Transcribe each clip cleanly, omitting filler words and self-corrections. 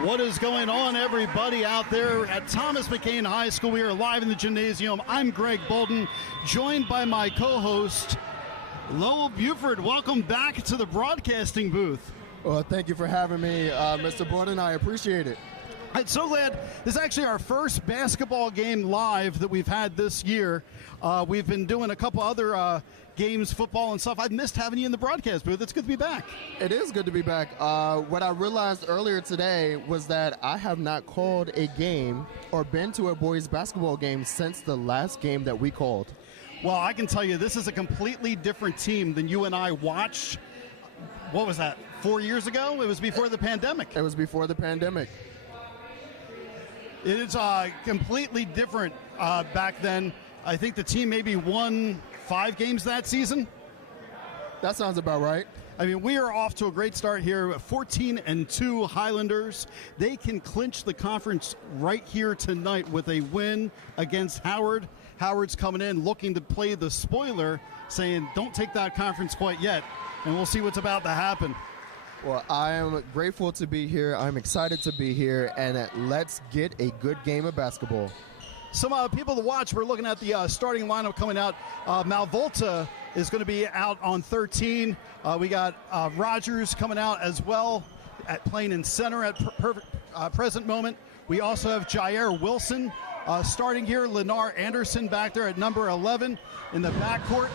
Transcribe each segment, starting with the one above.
What is going on, everybody out there at Thomas McKean High School? We are live in the gymnasium. I'm Greg Bolden, joined by my co-host, Lowell Buford. Welcome back to the broadcasting booth. Well, thank you for having me, Mr. Bolden. I appreciate it. I'm so glad. This is actually our first basketball game live that we've had this year. We've been doing a couple other games, football and stuff. I've missed having you in the broadcast booth. It's good to be back. It is good to be back. What I realized earlier today was that I have not called a game or been to a boys basketball game since the last game that we called. Well, I can tell you this is a completely different team than you and I watched. What was that, 4 years ago? It was before the pandemic. It was before the pandemic. It is completely different back then. I think the team maybe won 5 games that season. That sounds about right. I mean, we are off to a great start here. 14-2 Highlanders. They can clinch the conference right here tonight with a win against Howard. Howard's coming in looking to play the spoiler, saying, don't take that conference quite yet, and we'll see what's about to happen. Well, I am grateful to be here. I'm excited to be here, and let's get a good game of basketball. Some people to watch. We're looking at the starting lineup coming out. Malvolta is going to be out on 13. We got Rogers coming out as well, playing in center at present moment. We also have Jair Wilson starting here. Lennar Anderson back there at number 11 in the backcourt.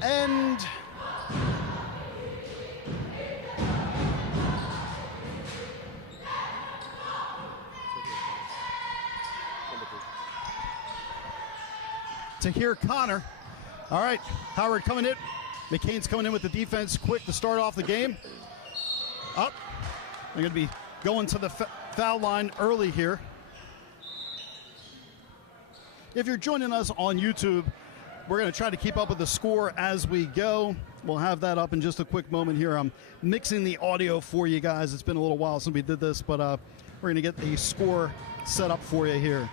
And Tahir Connor. All right, Howard coming in. McKean's coming in with the defense quick to start off the game. Up. They're going to be going to the foul line early here. If you're joining us on YouTube, we're going to try to keep up with the score as we go. We'll have that up in just a quick moment here. I'm mixing the audio for you guys. It's been a little while since we did this, but we're going to get the score set up for you here.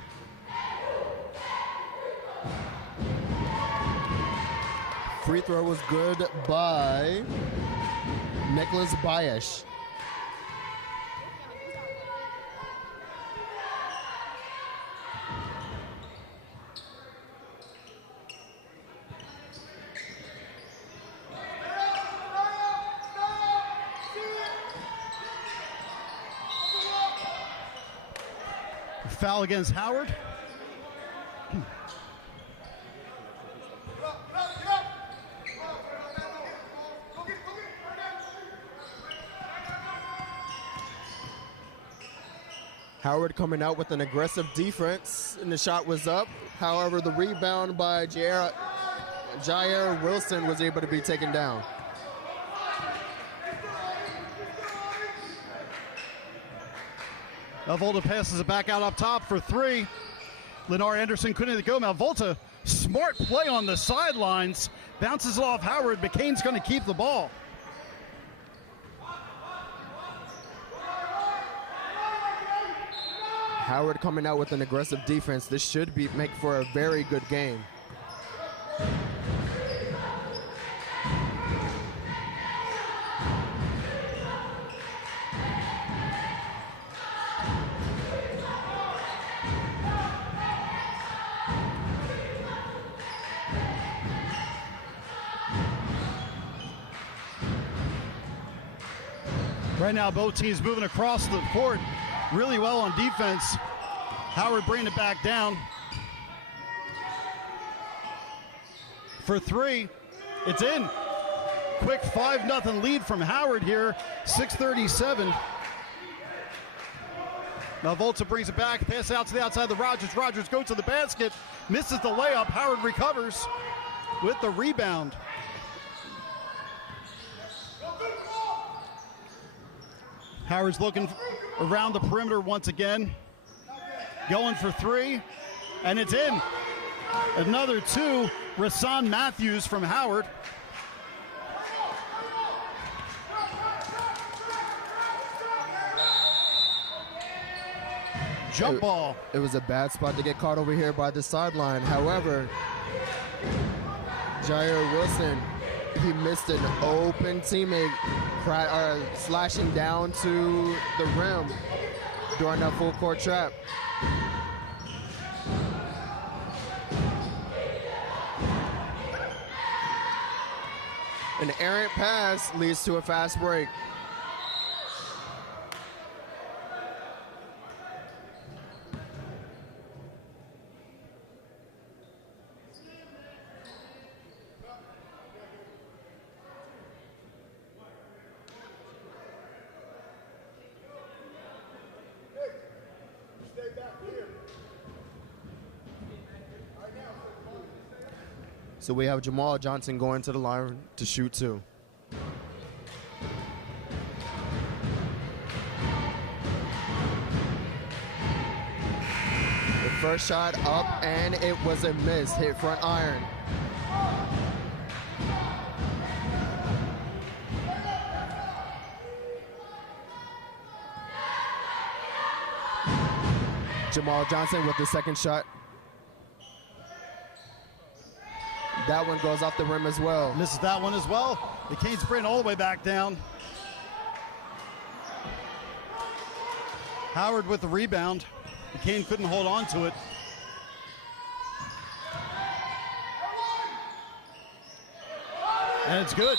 Free throw was good by Nicholas Bayesh. Foul against Howard. Howard coming out with an aggressive defense, and the shot was up. However, the rebound by Jair Wilson was able to be taken down. Malvolta passes it back out up top for 3. Lennar Anderson couldn't go. Malvolta, smart play on the sidelines. Bounces it off Howard. McKean's going to keep the ball. Howard coming out with an aggressive defense. This should make for a very good game. Right now, both teams moving across the court really well on defense. Howard bringing it back down. For 3, it's in. Quick 5-0 lead from Howard here, 6:37. Malvolta brings it back, pass out to the outside of Rogers. Rogers goes to the basket, misses the layup. Howard recovers with the rebound. Howard's looking around the perimeter once again. Going for 3, and it's in. Another 2, Rasan Matthews from Howard. Jump ball. It was a bad spot to get caught over here by the sideline. However, Jair Wilson He missed an open teammate slashing down to the rim during that full court trap. An errant pass leads to a fast break. So we have Jamal Johnson going to the line to shoot 2. The first shot up, and it was a miss. Hit front iron. Jamal Johnson with the second shot. That one goes off the rim as well. Misses that one as well. McKean sprint all the way back down. Howard with the rebound. McKean couldn't hold on to it. And it's good.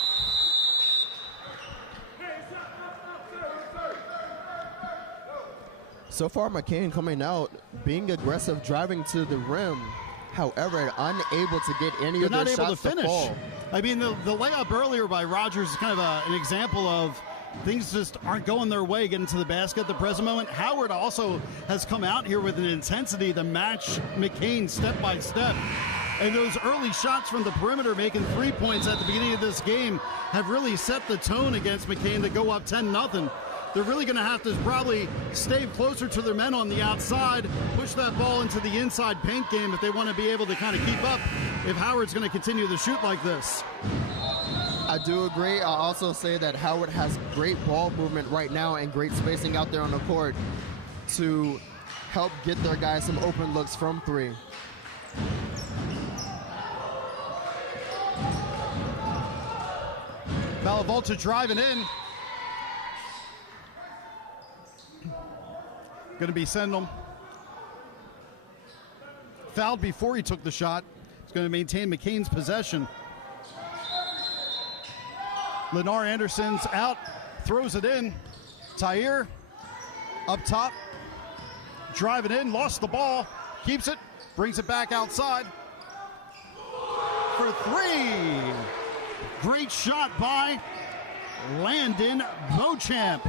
So far, McKean coming out, being aggressive, driving to the rim. However, unable to get any of their shots to fall. They're not able to finish. I mean, the layup earlier by Rogers is kind of an example of things just aren't going their way getting to the basket at the present moment. Howard also has come out here with an intensity to match McKean step by step. And those early shots from the perimeter, making 3 points at the beginning of this game, have really set the tone against McKean to go up 10-0. They're really going to have to probably stay closer to their men on the outside, push that ball into the inside paint game if they want to be able to kind of keep up if Howard's going to continue to shoot like this. I do agree. I'll also say that Howard has great ball movement right now and great spacing out there on the court to help get their guys some open looks from 3. Malavolta driving in. Going to be Sendham. Fouled before he took the shot. He's going to maintain McKean's possession. Lennar Anderson's out, throws it in. Tahir up top, driving in, lost the ball, keeps it, brings it back outside for 3. Great shot by Landon Beauchamp.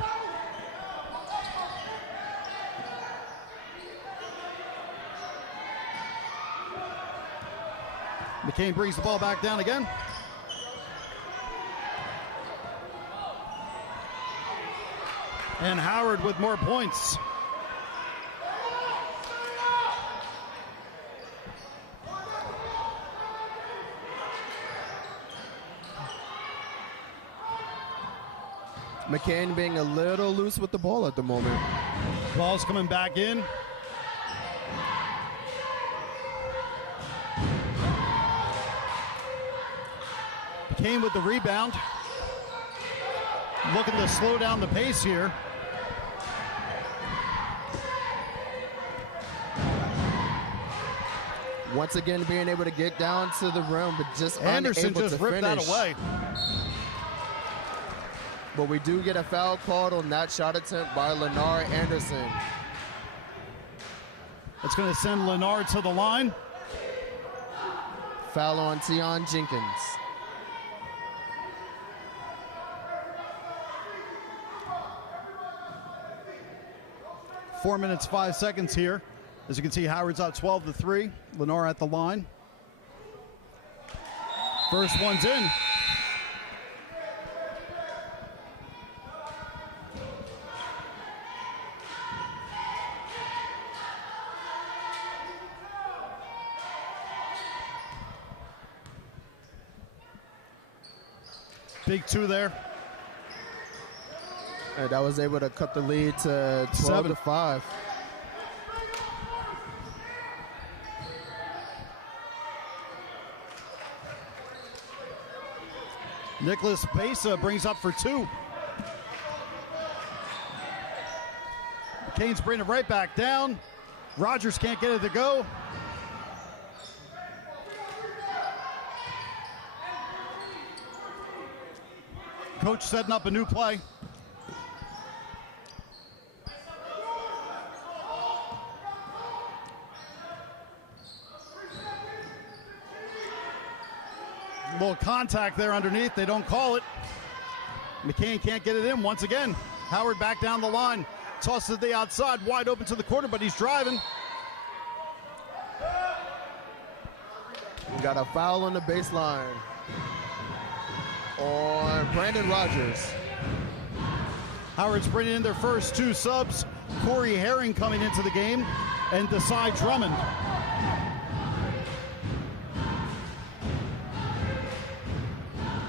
McKean brings the ball back down again. And Howard with more points. McKean being a little loose with the ball at the moment. Ball's coming back in. McKean with the rebound. Looking to slow down the pace here. Once again, being able to get down to the rim, but just Anderson unable just to ripped finish. that away. But we do get a foul called on that shot attempt by Lennar Anderson. It's going to send Lennar to the line. Foul on Tion Jenkins. Four minutes, 5 seconds here. As you can see, Howard's out 12-3. Lennar at the line. First one's in. Big 2 there. And that was able to cut the lead to 12-5. Nicholas Besa brings up for 2. McKean's bringing it right back down. Rogers can't get it to go. Coach setting up a new play. A little contact there underneath. They don't call it. McKean can't get it in once again. Howard back down the line. Tosses it to the outside, wide open to the corner, but he's driving. We got a foul on the baseline on Brandon Rogers. Howard's bringing in their first 2 subs. Corey Herring coming into the game, and Desai Drummond.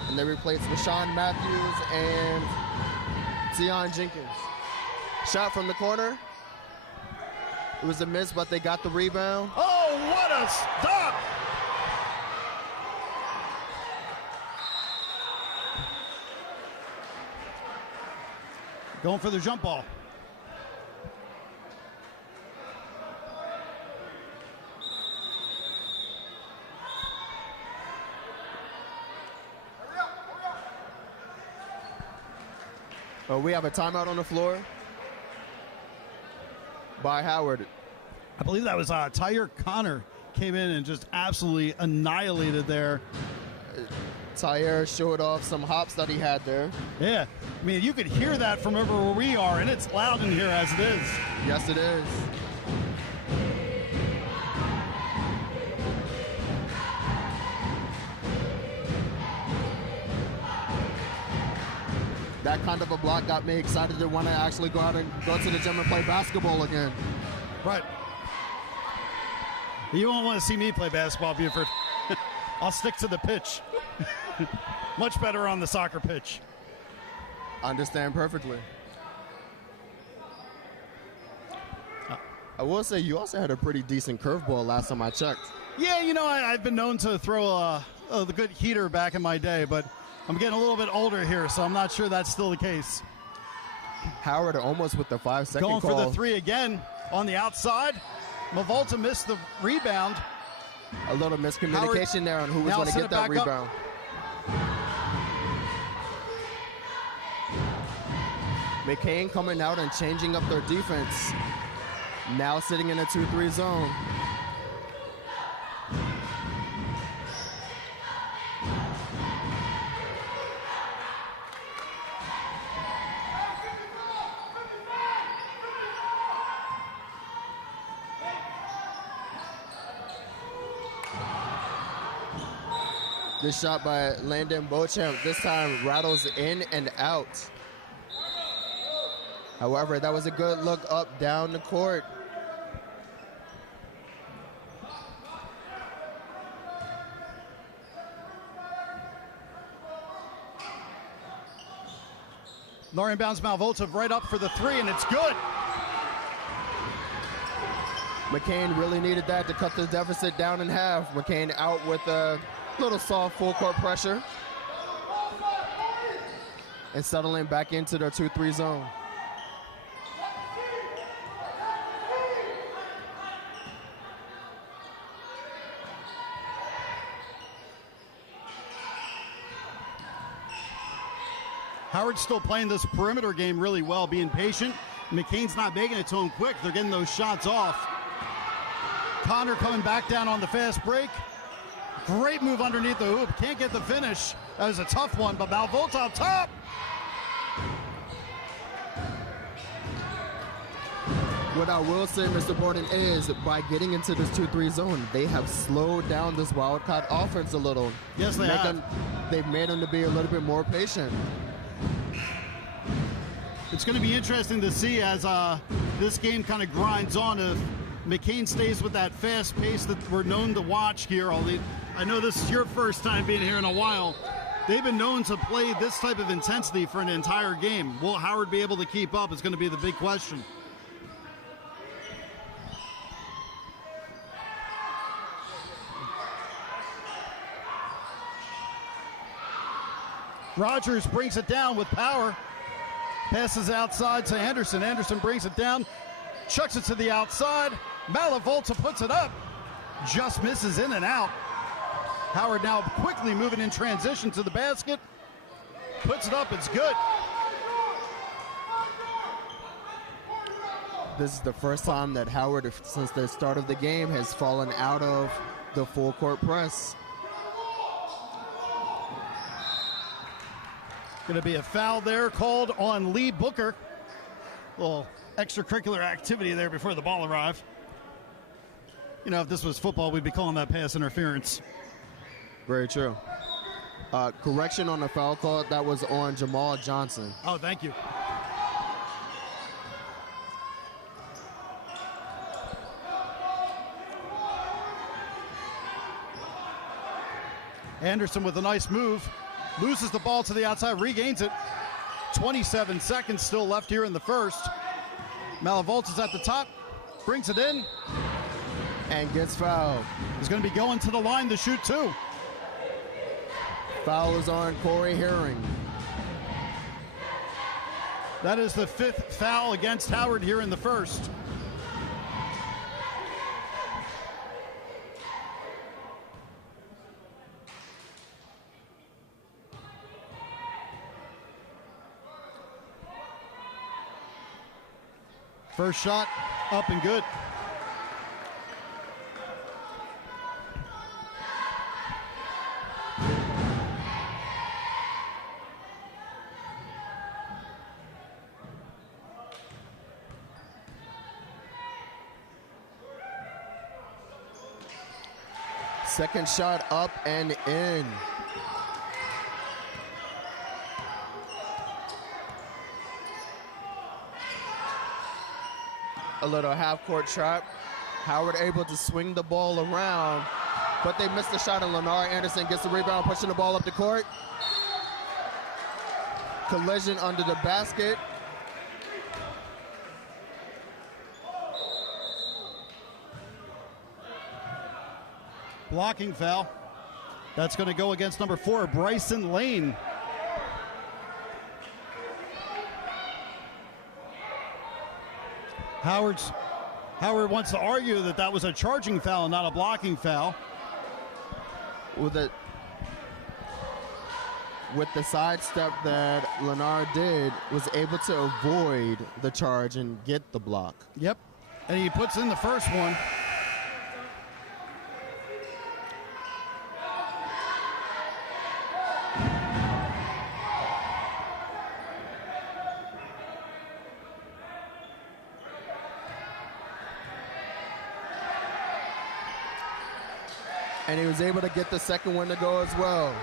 And they replaced Rashawn Matthews and Zion Jenkins. Shot from the corner. It was a miss, but they got the rebound. Oh, what a stop! Going for the jump ball. We have a timeout on the floor by Howard. I believe that was Tyre Connor came in and just absolutely annihilated there. Tyre showed off some hops that he had there. Yeah, I mean, you could hear that from over where we are, and it's loud in here as it is. Yes, it is. That kind of a block got me excited to want to actually go out and go to the gym and play basketball again. Right. You won't want to see me play basketball, Buford. I'll stick to the pitch. Much better on the soccer pitch. I understand perfectly. I will say you also had a pretty decent curveball last time I checked. Yeah, you know, I've been known to throw the good heater back in my day, but I'm getting a little bit older here, so I'm not sure that's still the case. Howard almost with the 5-second call. Going for the 3 again on the outside. Mavolta missed the rebound. A little miscommunication Howard, there on who was going to get that rebound. McKean coming out and changing up their defense. Now sitting in a 2-3 zone. This shot by Landon Beauchamp this time rattles in and out. However, that was a good look up, down the court. Lauren Bounds Malvolta right up for the 3, and it's good. McKean really needed that to cut the deficit down in half. McKean out with a little soft full court pressure and settling back into their 2-3 zone. Howard's still playing this perimeter game really well, being patient. McKean's not making it to him quick. They're getting those shots off. Connor coming back down on the fast break. Great move underneath the hoop. Can't get the finish. That was a tough one, but Malvolta on top. What I will say, Mr. Borden, is by getting into this 2-3 zone, they have slowed down this Wildcat offense a little. Yes, they have. They've made them to be a little bit more patient. It's going to be interesting to see as this game kind of grinds on if McKean stays with that fast pace that we're known to watch here. I know this is your first time being here in a while. They've been known to play this type of intensity for an entire game. Will Howard be able to keep up? It's going to be the big question. Rogers brings it down with power. Passes outside to Anderson. Anderson brings it down, chucks it to the outside. Malavolta puts it up, just misses in and out. Howard now quickly moving in transition to the basket. Puts it up, it's good. This is the first time that Howard, since the start of the game, has fallen out of the full court press. Going to be a foul there called on Lee Booker. A little extracurricular activity there before the ball arrived. You know, if this was football, we'd be calling that pass interference. Very true. Correction on the foul call, that was on Jamal Johnson. Oh, thank you. Anderson with a nice move. Loses the ball to the outside, regains it. 27 seconds still left here in the first. Malavolta's at the top, brings it in. And gets fouled. He's going to be going to the line to shoot two. Foul is on Corey Herring. That is the 5th foul against Howard here in the first. First shot up and good. Second shot up and in. A little half-court trap. Howard able to swing the ball around, but they missed the shot, and Lenar Anderson gets the rebound, pushing the ball up the court. Collision under the basket. Blocking foul. That's going to go against number 4, Bryson Lane. Howard wants to argue that that was a charging foul, not a blocking foul. With the sidestep that Lenar did, was able to avoid the charge and get the block. Yep, and he puts in the first one. And he was able to get the second one to go as well.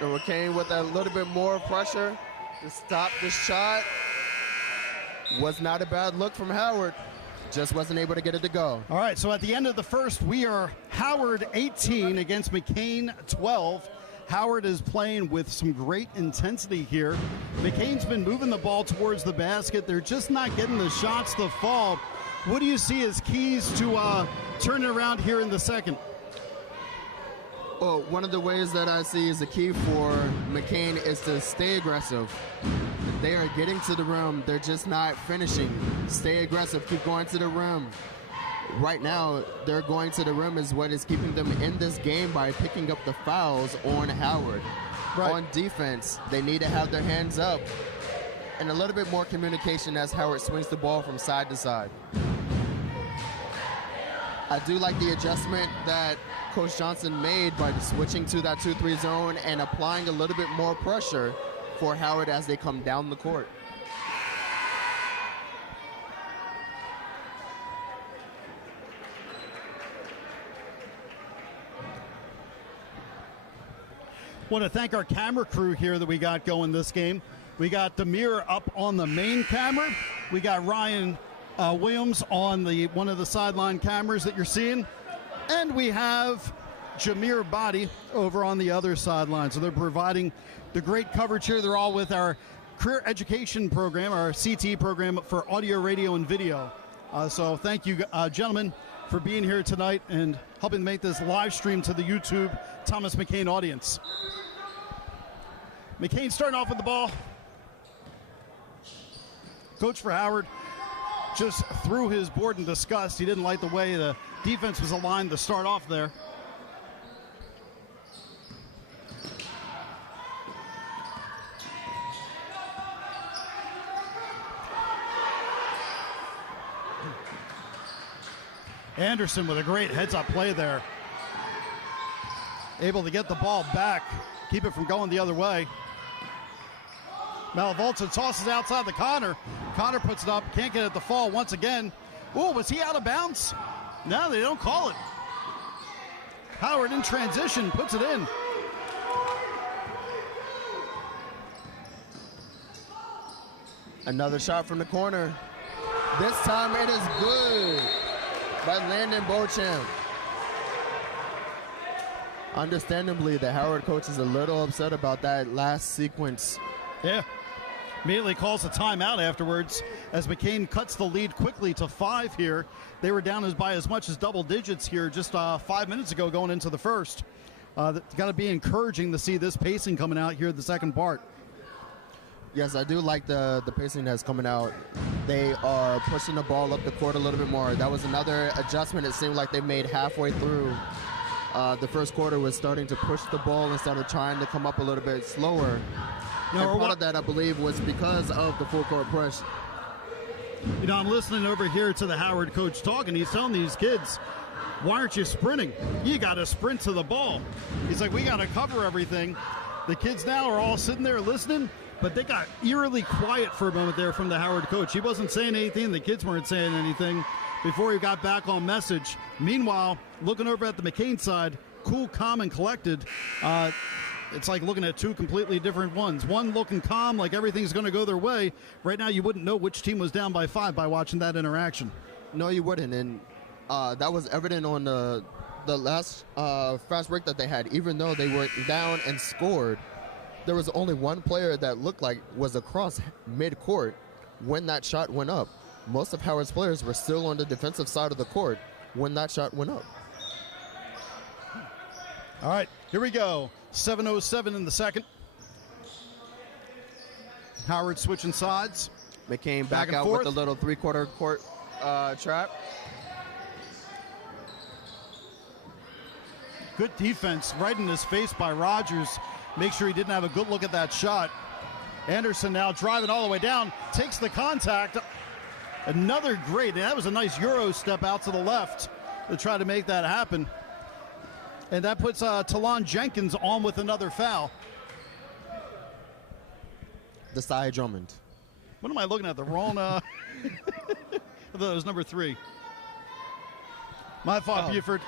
And McKean with a little bit more pressure to stop this shot. Was not a bad look from Howard. Just wasn't able to get it to go. All right, so at the end of the first, we are Howard 18 against McKean 12. Howard is playing with some great intensity here. McKean's been moving the ball towards the basket. They're just not getting the shots to fall. What do you see as keys to turn it around here in the second? Well, one of the ways that I see is the key for McKean is to stay aggressive. They are getting to the rim. They're just not finishing. Stay aggressive. Keep going to the rim. Right now, they're going to the rim is what is keeping them in this game by picking up the fouls on Howard. Right. On defense, they need to have their hands up and a little bit more communication as Howard swings the ball from side to side. I do like the adjustment that Coach Johnson made by switching to that 2-3 zone and applying a little bit more pressure for Howard as they come down the court. Want to thank our camera crew here that we got going this game. We got Demir up on the main camera. We got Ryan Williams on one of the sideline cameras that you're seeing. And we have Jameer Body over on the other sideline. So they're providing the great coverage here. They're all with our career education program, our CTE program for audio, radio, and video. So thank you, gentlemen. for being here tonight and helping make this live stream to the YouTube Thomas McKean audience. McKean starting off with the ball. Coach for Howard just threw his board in disgust. He didn't like the way the defense was aligned to start off there. Anderson with a great heads-up play there. Able to get the ball back, keep it from going the other way. Malvolta tosses outside the Connor. Connor puts it up, can't get it to fall once again. Oh, was he out of bounds? No, they don't call it. Howard in transition, puts it in. Another shot from the corner. This time it is good by Landon Beauchamp. Understandably, the Howard coach is a little upset about that last sequence. Yeah. Immediately calls a timeout afterwards as McKean cuts the lead quickly to 5 here. They were down by as much as double digits here just 5 minutes ago going into the first. Got to be encouraging to see this pacing coming out here in the second part. Yes, I do like the pacing that's coming out. They are pushing the ball up the court a little bit more. That was another adjustment it seemed like they made halfway through. The first quarter was starting to push the ball instead of trying to come up a little bit slower. And part of that, I believe, was because of the full court press. You know, I'm listening over here to the Howard coach talking. He's telling these kids, why aren't you sprinting? You got to sprint to the ball. He's like, we got to cover everything. The kids now are all sitting there listening, but they got eerily quiet for a moment there from the Howard coach. He wasn't saying anything. The kids weren't saying anything before he got back on message. Meanwhile, looking over at the McKean side, cool, calm, and collected. It's like looking at two completely different ones. One looking calm, like everything's going to go their way. Right now, you wouldn't know which team was down by 5 by watching that interaction. No, you wouldn't. And that was evident on the last fast break that they had. Even though they were down and scored, there was only one player that looked like was across mid-court when that shot went up. Most of Howard's players were still on the defensive side of the court when that shot went up. All right, here we go. 7:07 in the second. Howard switching sides. McKean back out forth with a little three-quarter court trap. Good defense right in his face by Rogers. Make sure he didn't have a good look at that shot. Anderson now driving all the way down. Takes the contact. Another great. That was a nice Euro step out to the left to try to make that happen. And that puts Talon Jenkins on with another foul. Desai Drummond. What am I looking at? The wrong... I thought it was number 3. My fault, Buford.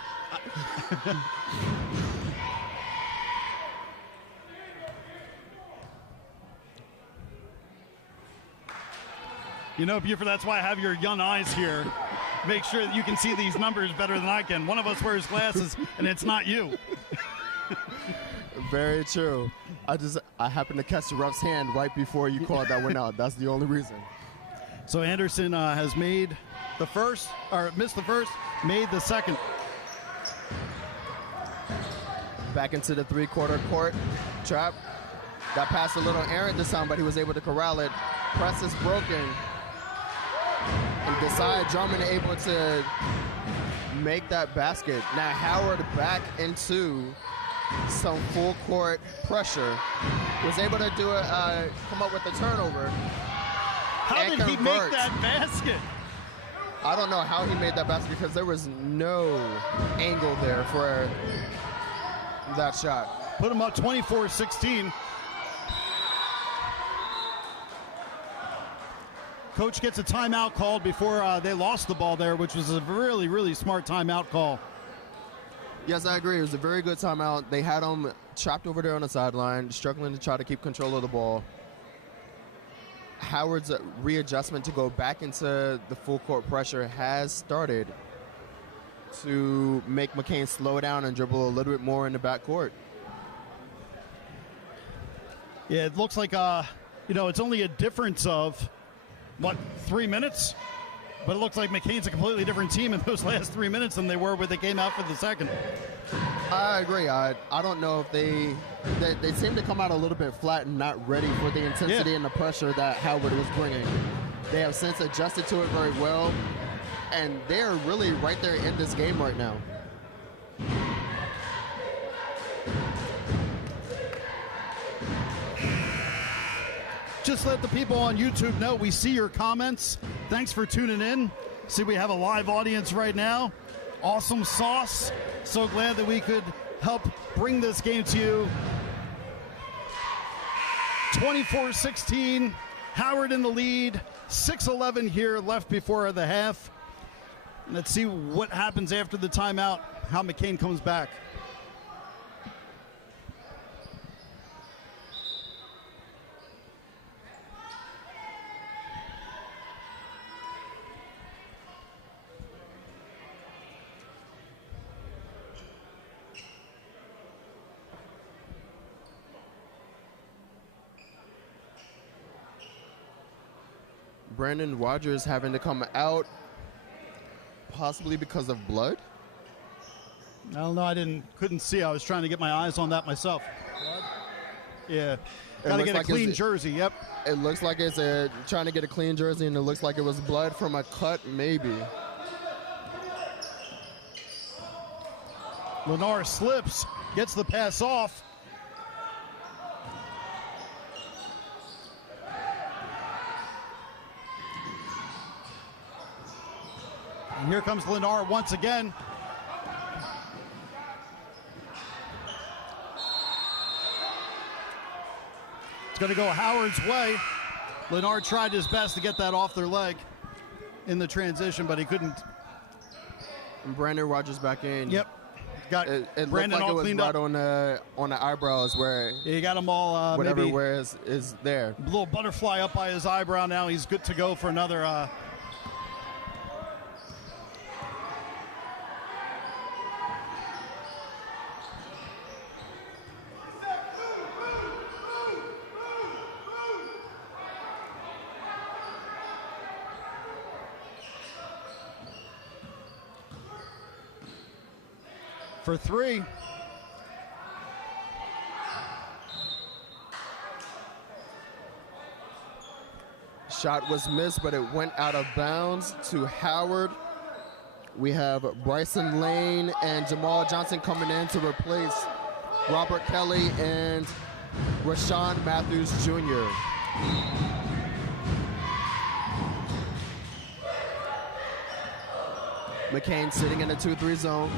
You know, Buford, that's why I have your young eyes here. Make sure that you can see these numbers better than I can. One of us wears glasses, and it's not you. Very true. I happened to catch the ref's hand right before you called that one out. That's the only reason. So Anderson has made the first, or missed the first, made the second. Back into the three-quarter court trap. Got past a little errant this time, but he was able to corral it. Press is broken. And Desai Drummond able to make that basket. Now Howard back into some full court pressure. Was able to do it, come up with the turnover. How did he make that basket? I don't know how he made that basket because there was no angle there for that shot. Put him up 24-16. Coach gets a timeout called before they lost the ball there, which was a really, really smart timeout call. Yes, I agree. It was a very good timeout. They had him trapped over there on the sideline, struggling to try to keep control of the ball. Howard's readjustment to go back into the full court pressure has started to make McKean slow down and dribble a little bit more in the backcourt. Yeah, it looks like, it's only a difference of, 3 minutes? But it looks like McKean's a completely different team in those last 3 minutes than they were when they came out for the second. I agree. I don't know if they seem to come out a little bit flat and not ready for the intensity and the pressure that Howard was bringing. They have since adjusted to it very well, and they're really right there in this game right now. Just let the people on YouTube know we see your comments. Thanks for tuning in. See, we have a live audience right now. Awesome sauce. So glad that we could help bring this game to you. 24-16, Howard in the lead. 6:11 here left before the half. Let's see what happens after the timeout, how McKean comes back. Brandon Rogers having to come out, possibly because of blood. I don't know. Couldn't see. I was trying to get my eyes on that myself. Yeah. Got to get a clean jersey. Yep. It looks like it's trying to get a clean jersey, and it looks like it was blood from a cut, maybe. Lennar slips, gets the pass off. And here comes Lennar once again. It's going to go Howard's way. Lennar tried his best to get that off their leg in the transition, but he couldn't. And Brandon Rogers back in. Yep. Got it Brandon looked like all it was cleaned right up. on the eyebrows where he got them all whatever maybe where is there. A little butterfly up by his eyebrow now. He's good to go for another for three. Shot was missed, but it went out of bounds to Howard. We have Bryson Lane and Jamal Johnson coming in to replace Robert Kelly and Rashawn Matthews Jr. McKean sitting in the 2-3 zone.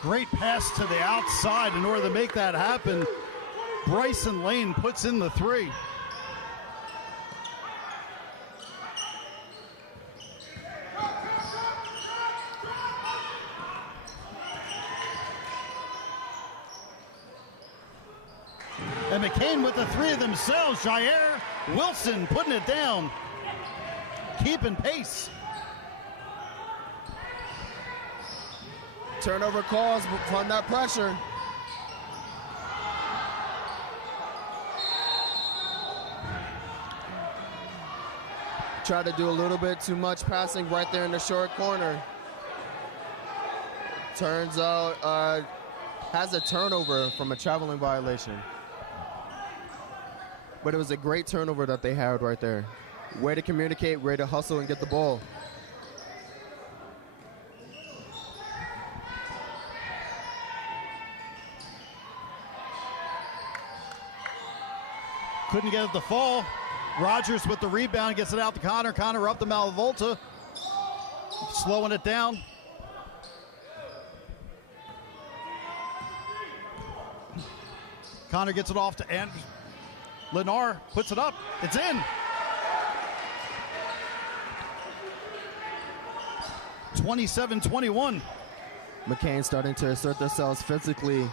Great pass to the outside in order to make that happen. Bryson Lane puts in the three. And McKean with the three of themselves. Jair Wilson putting it down. Keeping pace. Turnover calls from that pressure. Tried to do a little bit too much passing right there in the short corner. Turns out has a turnover from a traveling violation. But it was a great turnover that they had right there. Way to communicate, way to hustle and get the ball. Couldn't get it to fall. Rogers with the rebound, gets it out to Connor. Connor up to Malvolta. Slowing it down. Connor gets it off to Andrew. Lennar puts it up. It's in. 27-21. McKean starting to assert themselves physically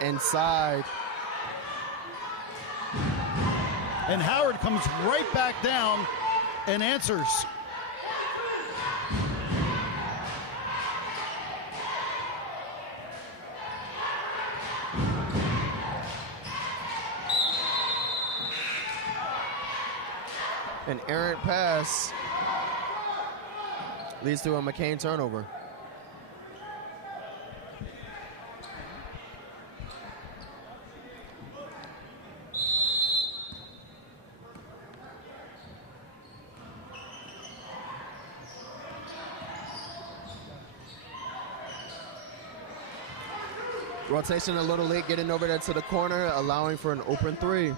inside. And Howard comes right back down and answers. An errant pass leads to a McKean turnover. Rotation a little late, getting over there to the corner, allowing for an open three.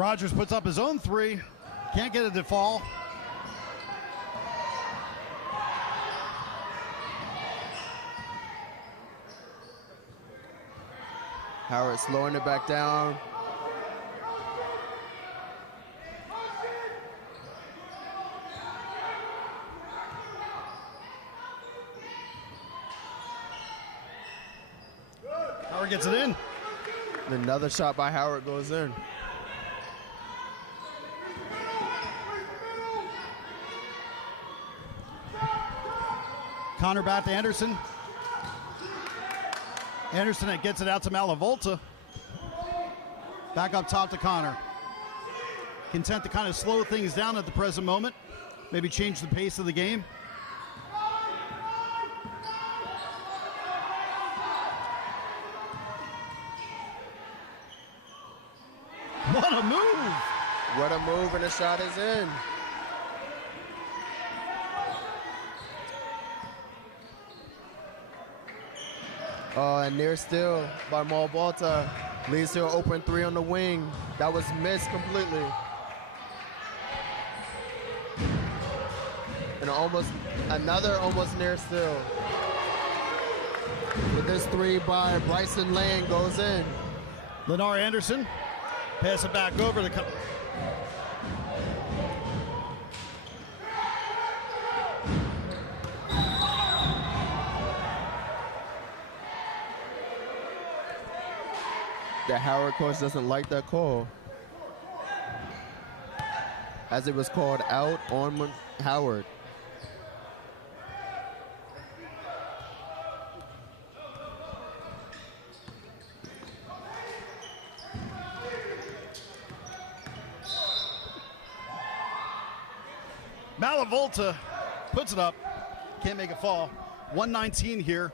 Rogers puts up his own three. Can't get it to fall. Howard slowing it back down. Howard gets it in. Another shot by Howard goes in. Connor back to Anderson. Anderson gets it out to Malavolta. Back up top to Connor. Content to kind of slow things down at the present moment. Maybe change the pace of the game. What a move! What a move, and the shot is in. Oh, and near steal by Malavolta leads to an open three on the wing. That was missed completely. And another almost near steal. But this three by Bryson Lane goes in. Lennar Anderson, pass it back over to The Howard coach doesn't like that call, as it was called out on Howard. Malavolta puts it up. Can't make it fall. 119 here.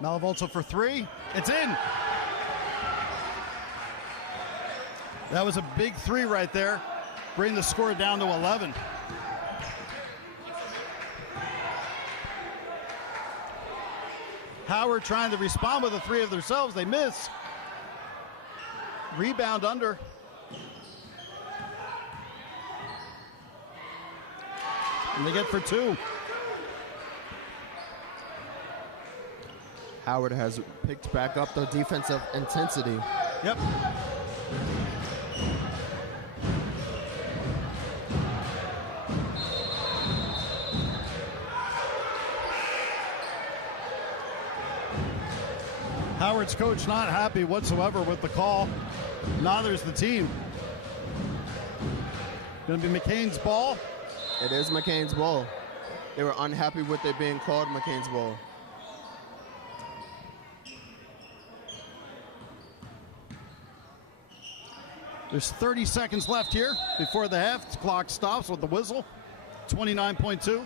Malavolta for three. It's in. That was a big three right there. Bring the score down to 11. Howard trying to respond with a three of themselves. They miss. Rebound under. And they get for two. Howard has picked back up the defensive intensity. Yep. Howard's coach not happy whatsoever with the call. Neither is the team. Going to be McKean's ball. It is McKean's ball. They were unhappy with it being called McKean's ball. There's 30 seconds left here before the half clock stops with the whistle. 29.2.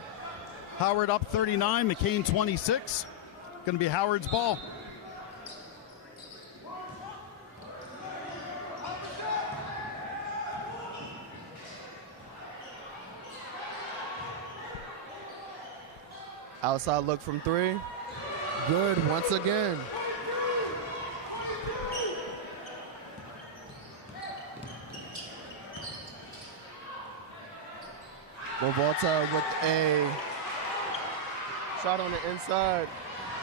Howard up 39, McKean 26. Going to be Howard's ball. Outside look from three. Good once again. Malavolta with a shot on the inside.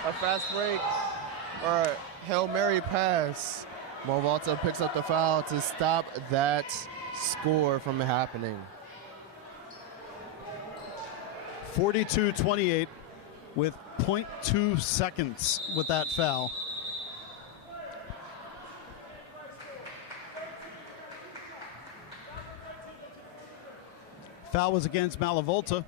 A fast break or a Hail Mary pass. Malavolta picks up the foul to stop that score from happening. 42-28 with 0.2 seconds with that foul. Foul was against Malavolta.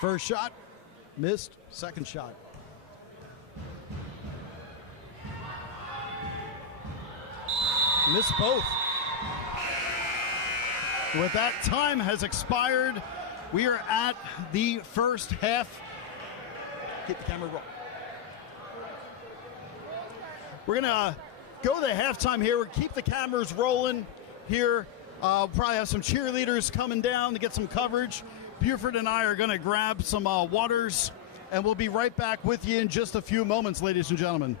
First shot, missed. Second shot. Missed both. With that, time has expired. We are at the first half. Get the camera roll. We're going to go to halftime here. We'll keep the cameras rolling here. Probably have some cheerleaders coming down to get some coverage. Buford and I are going to grab some waters, and we'll be right back with you in just a few moments, ladies and gentlemen.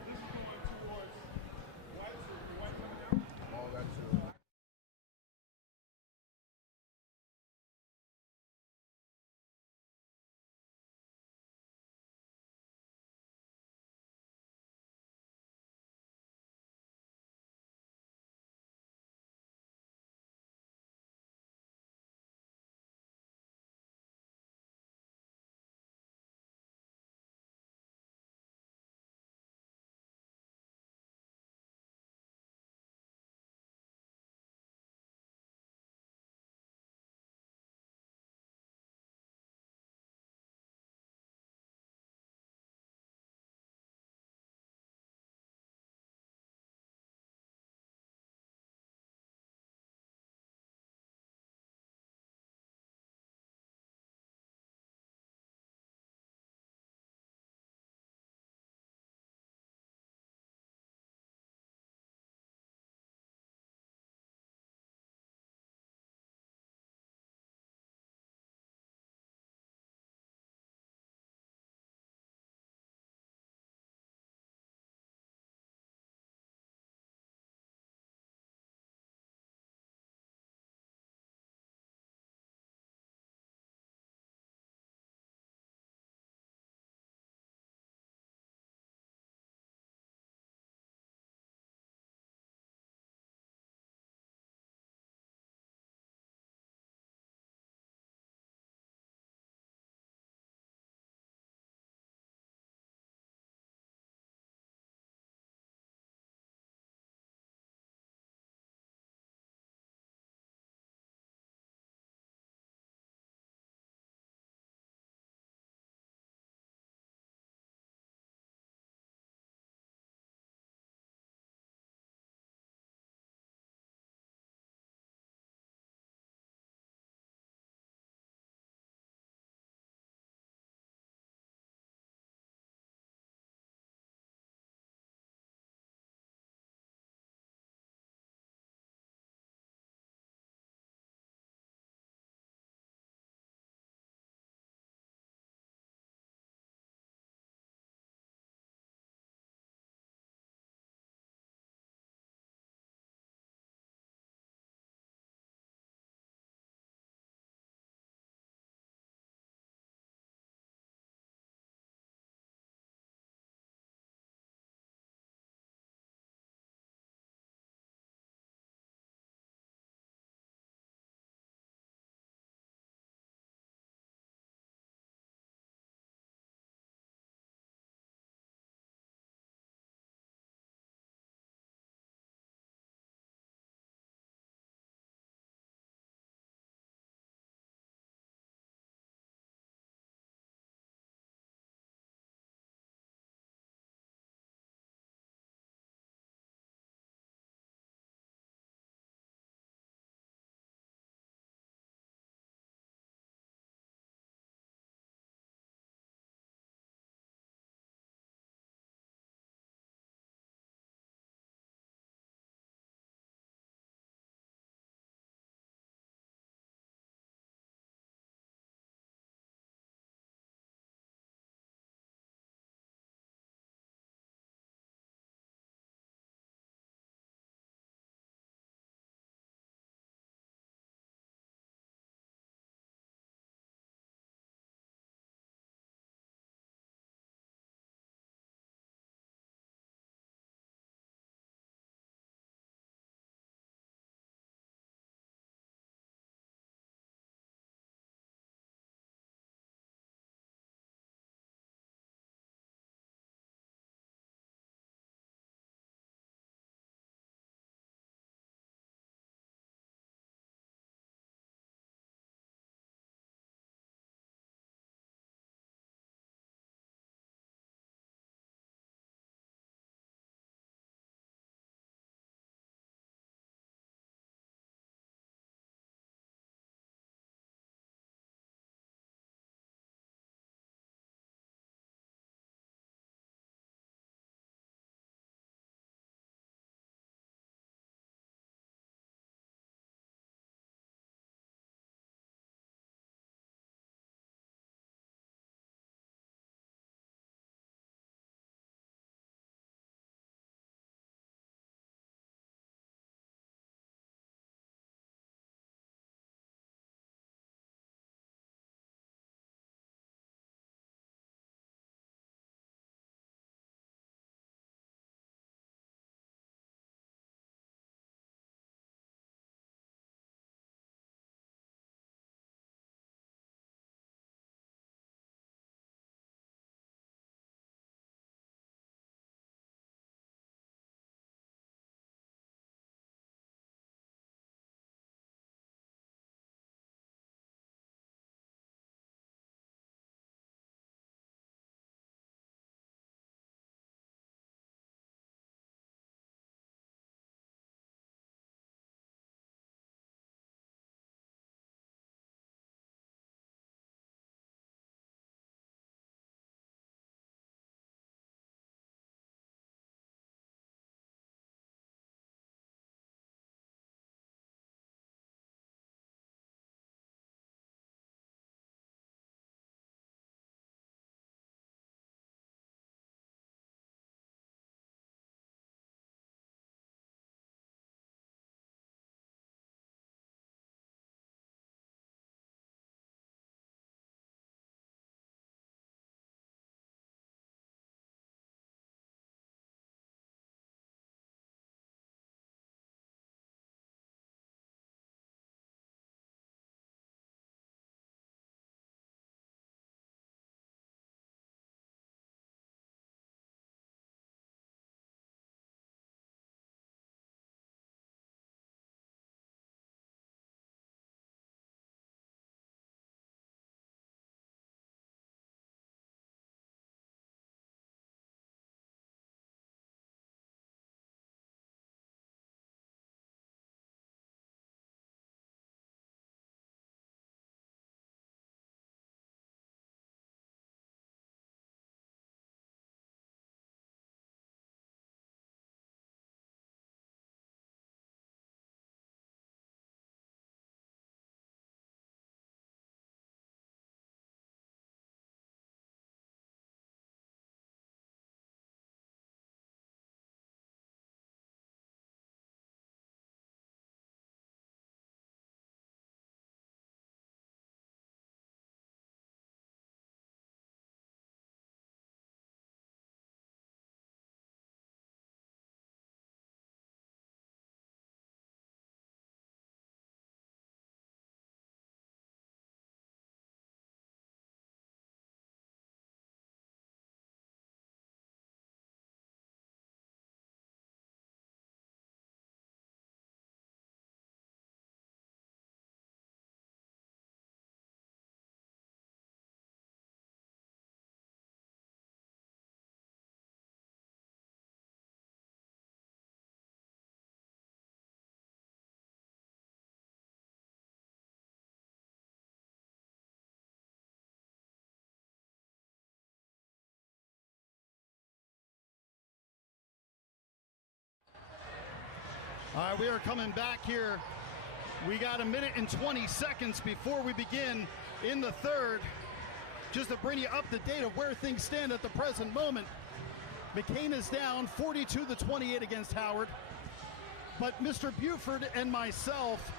All right, we are coming back here. We got a minute and 20 seconds before we begin in the third. Just to bring you up to date of where things stand at the present moment. McKean is down 42-28 against Howard. But Mr. Buford and myself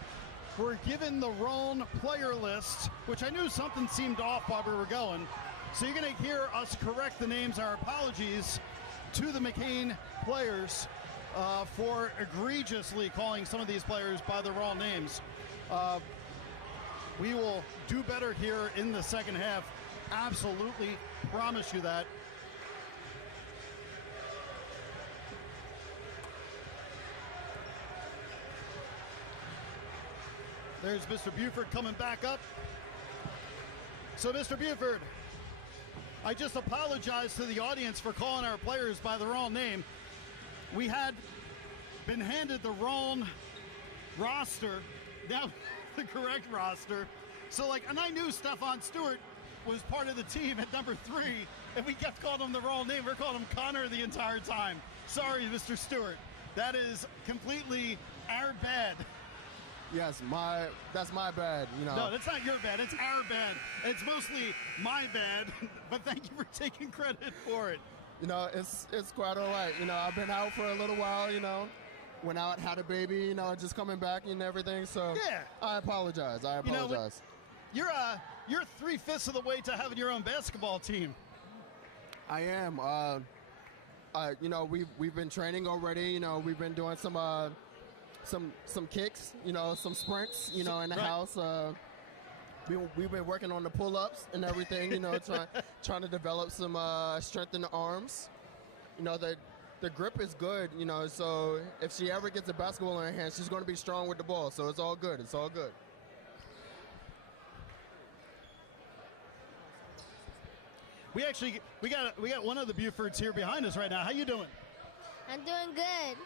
were given the wrong player list, which I knew something seemed off while we were going. So you're going to hear us correct the names. Our apologies to the McKean players for egregiously calling some of these players by the wrong names. We will do better here in the second half. Absolutely promise you that. There's Mr. Buford coming back up. So, Mr. Buford, I just apologize to the audience for calling our players by the wrong name. We had been handed the wrong roster, now the correct roster. So, and I knew Stephon Stewart was part of the team at number 3, and we kept calling him the wrong name. We're calling him Connor the entire time. Sorry, Mr. Stewart. That is completely our bad. Yes, that's my bad, you know. No, that's not your bad. It's our bad. It's mostly my bad, but thank you for taking credit for it. You know, it's quite all right. You know, I've been out for a little while, you know. Went out, had a baby, you know, just coming back and everything. So yeah. I apologize. You know, you're 3/5 of the way to having your own basketball team. I am. You know, we've been training already. You know, we've been doing some kicks, you know, some sprints, you know, in the house. We've been working on the pull-ups and everything, you know, trying to develop some strength in the arms. You know, the grip is good, you know, so if she ever gets a basketball in her hand, she's going to be strong with the ball. So it's all good. It's all good. We got one of the Bufords here behind us right now. How you doing? I'm doing good.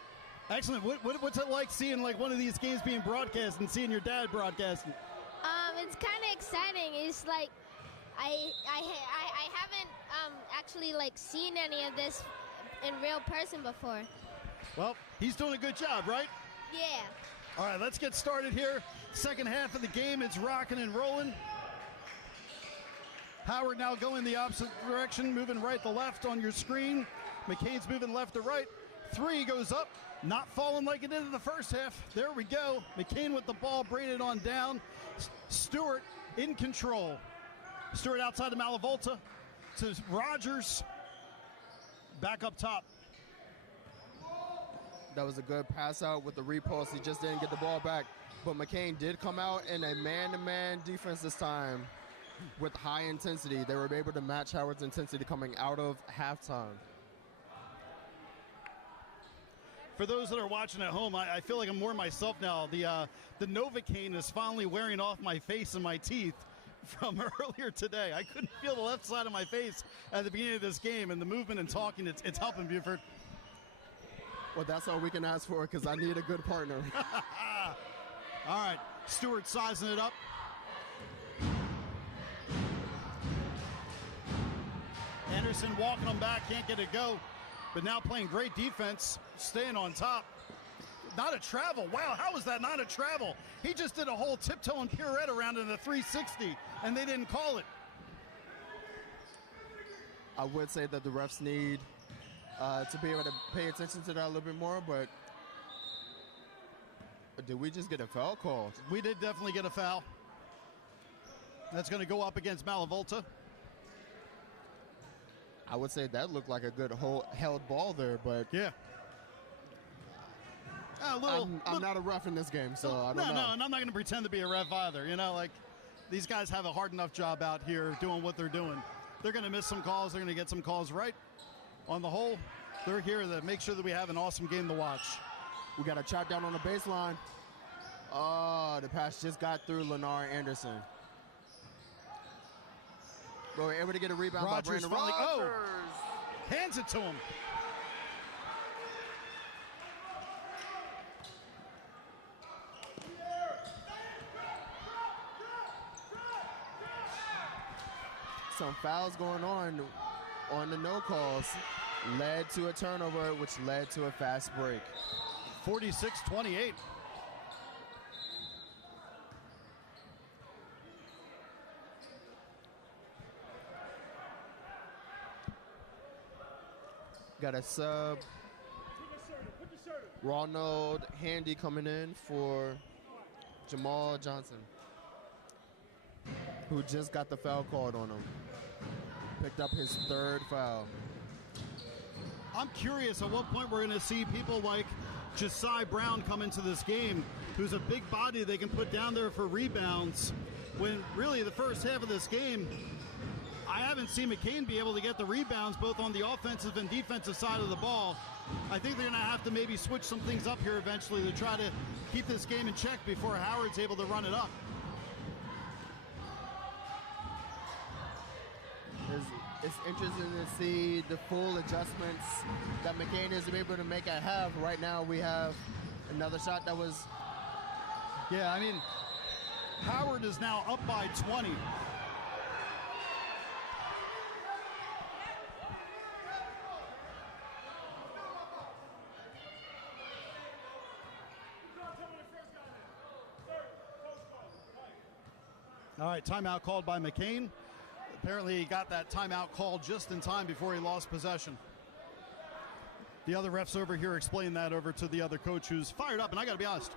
Excellent. What's it like seeing one of these games being broadcast and seeing your dad broadcasting? It's kind of exciting. It's like I haven't actually seen any of this in real person before. Well, he's doing a good job, right? Yeah. All right, let's get started here. Second half of the game, it's rocking and rolling. Howard now going the opposite direction, moving right to left on your screen. McKean's moving left to right. 3 goes up, not falling like it did in the first half. There we go. McKean with the ball, braided on down. Stewart in control. Stewart outside of Malavolta to Rogers. Back up top. That was a good pass out with the repulse. He just didn't get the ball back. But McKean did come out in a man-to-man defense this time with high intensity. They were able to match Howard's intensity coming out of halftime. For those that are watching at home, I feel like I'm more myself now. The Novocaine is finally wearing off my face and my teeth from earlier today. I couldn't feel the left side of my face at the beginning of this game, and the movement and talking, it's helping, Buford. Well, that's all we can ask for because I need a good partner. All right, Stewart sizing it up. Anderson walking them back, can't get it go. But now playing great defense, staying on top. Not a travel. Wow, how was that not a travel? He just did a whole tiptoe and pirouette around in the 360, and they didn't call it. I would say that the refs need to be able to pay attention to that a little bit more, but did we just get a foul called? We did definitely get a foul. That's going to go up against Malavolta. I would say that looked like a good held ball there, but yeah. I'm not a ref in this game, so I don't know. No, and I'm not going to pretend to be a ref either. You know, these guys have a hard enough job out here doing what they're doing. They're going to miss some calls. They're going to get some calls right. On the whole, they're here to make sure that we have an awesome game to watch. We got a chop down on the baseline. Oh, the pass just got through Lennar Anderson. But we're able to get a rebound by Brandon Rogers. Oh, hands it to him. Some fouls going on the no calls led to a turnover, which led to a fast break. 46-28. Got a sub. Ronald Handy coming in for Jamal Johnson, who just got the foul called on him. Picked up his 3rd foul. I'm curious at what point we're going to see people like Josiah Brown come into this game, who's a big body they can put down there for rebounds, when really the first half of this game, I haven't seen McKean be able to get the rebounds both on the offensive and defensive side of the ball. I think they're going to have to maybe switch some things up here eventually to try to keep this game in check before Howard's able to run it up. It's interesting to see the full adjustments that McKean is able to make at half. Right now we have another shot that was... Yeah, I mean, Howard is now up by 20. All right, timeout called by McKean. Apparently he got that timeout called just in time before he lost possession. The other refs over here explain that over to the other coach, who's fired up, and I got to be honest.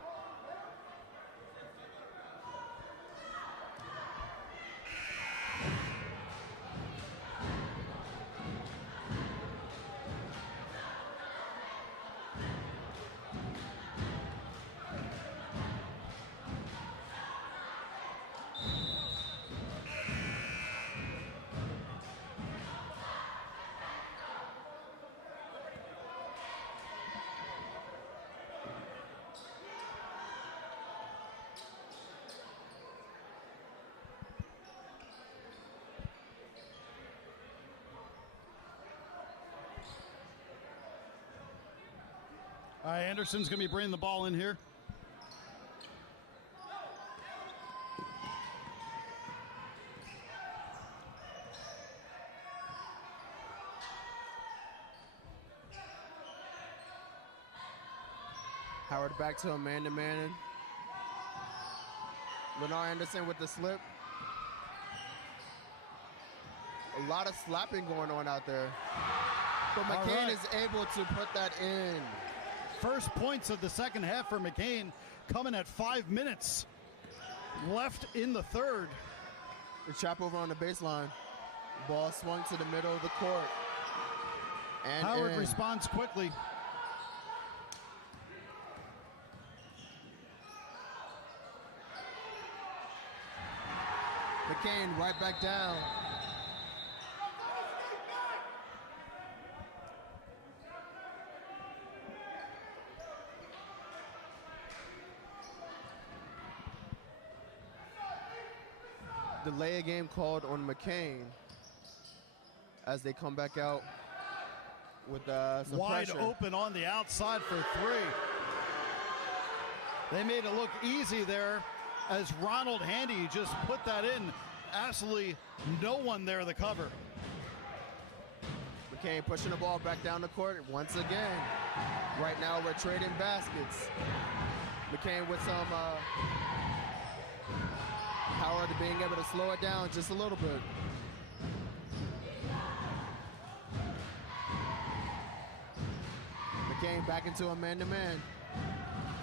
All right, Anderson's going to be bringing the ball in here. Howard back to a man-to-man. Lennar Anderson with the slip. A lot of slapping going on out there. But McKean is able to put that in. First points of the second half for McKean, coming at 5 minutes left in the third. The trap over on the baseline. Ball swung to the middle of the court. And Howard responds quickly. McKean right back down. Delay a game called on McKean as they come back out with some wide pressure. Open on the outside for three. They made it look easy there as Ronald Handy just put that in. Absolutely no one there to cover. McKean pushing the ball back down the court once again. Right now we're trading baskets. McKean with some Howard being able to slow it down just a little bit. McKean back into a man-to-man.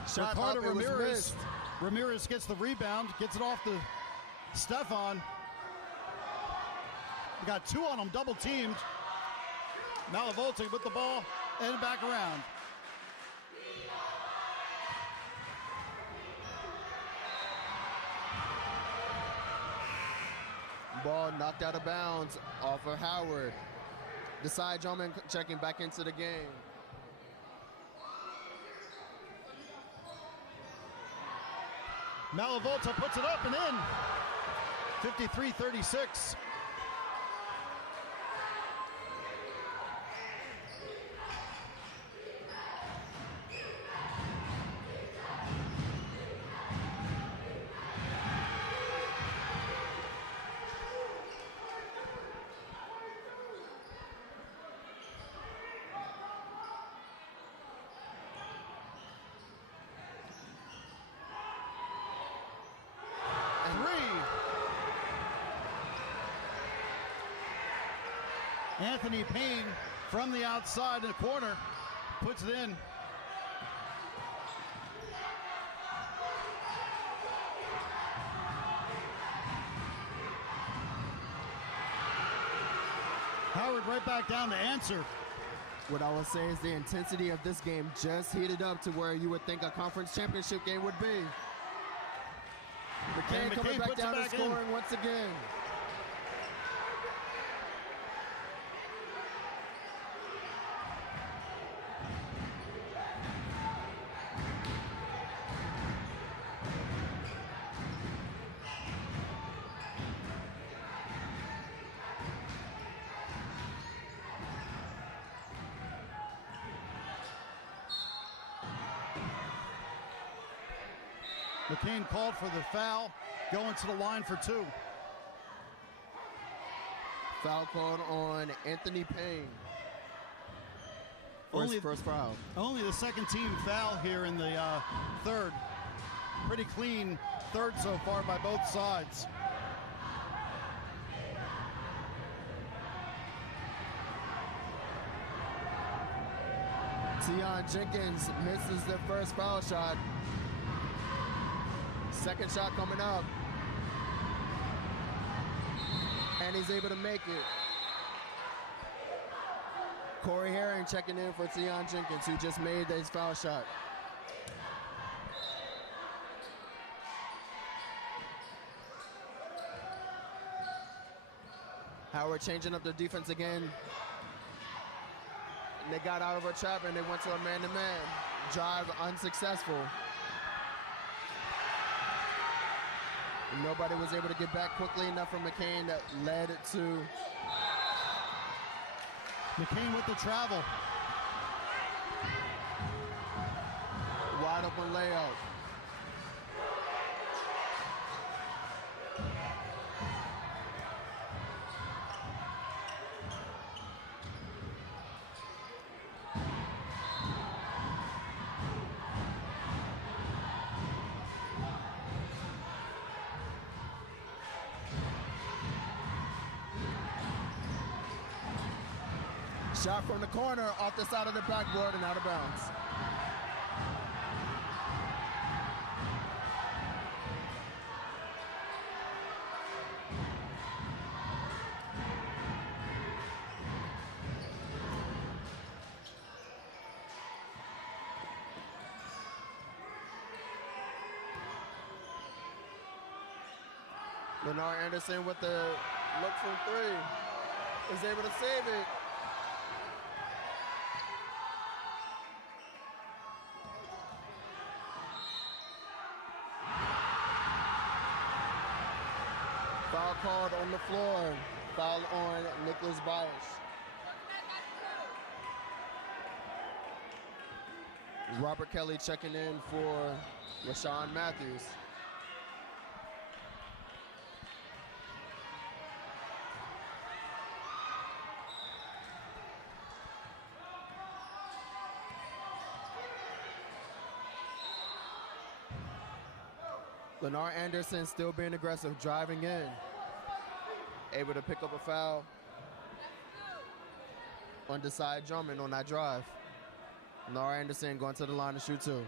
Shot Ricardo up, it was missed. Ramirez gets the rebound, gets it off to Stefan. We got two on him, double teamed. Malavolta with the ball and back around. Ball knocked out of bounds off of Howard. Desai Drummond checking back into the game. Malavolta puts it up and in. 53-36. Anthony Payne from the outside in the corner puts it in. Howard right back down to answer. What I would say is the intensity of this game just heated up to where you would think a conference championship game would be. McKean coming back down and scoring once again. McKean called for the foul, going to the line for two. Foul called on Anthony Payne. First foul. Only the second team foul here in the third. Pretty clean third so far by both sides. Tion Jenkins misses the first foul shot. Second shot coming up. And he's able to make it. Corey Herring checking in for Tion Jenkins, who just made his foul shot. Howard changing up their defense again. And they got out of a trap and they went to a man-to-man. Drive unsuccessful. Nobody was able to get back quickly enough from McKean that led to McKean with the travel. Wide open layup. Shot from the corner off the side of the backboard and out of bounds. Lennar Anderson with the look from three is able to save it. Foul called on the floor. Foul on Nicholas Byers. Robert Kelly checking in for Rashawn Matthews. Lennar Anderson still being aggressive, driving in. Able to pick up a foul on Desai Drummond on that drive. Lennar Anderson going to the line to shoot two.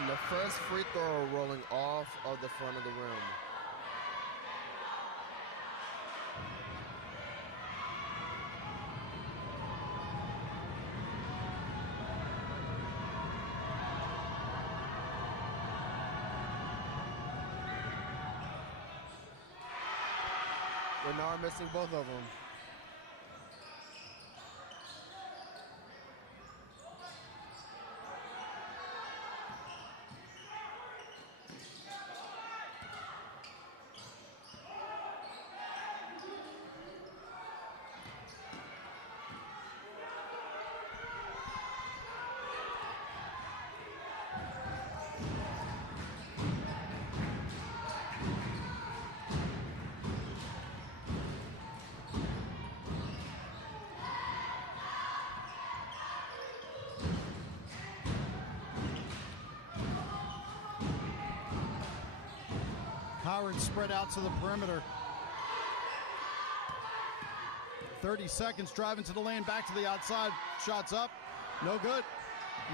And the first free throw rolling off of the front of the rim. Lennar missing both of them. Howard spread out to the perimeter. 30 seconds driving to the lane, back to the outside. Shots up. No good.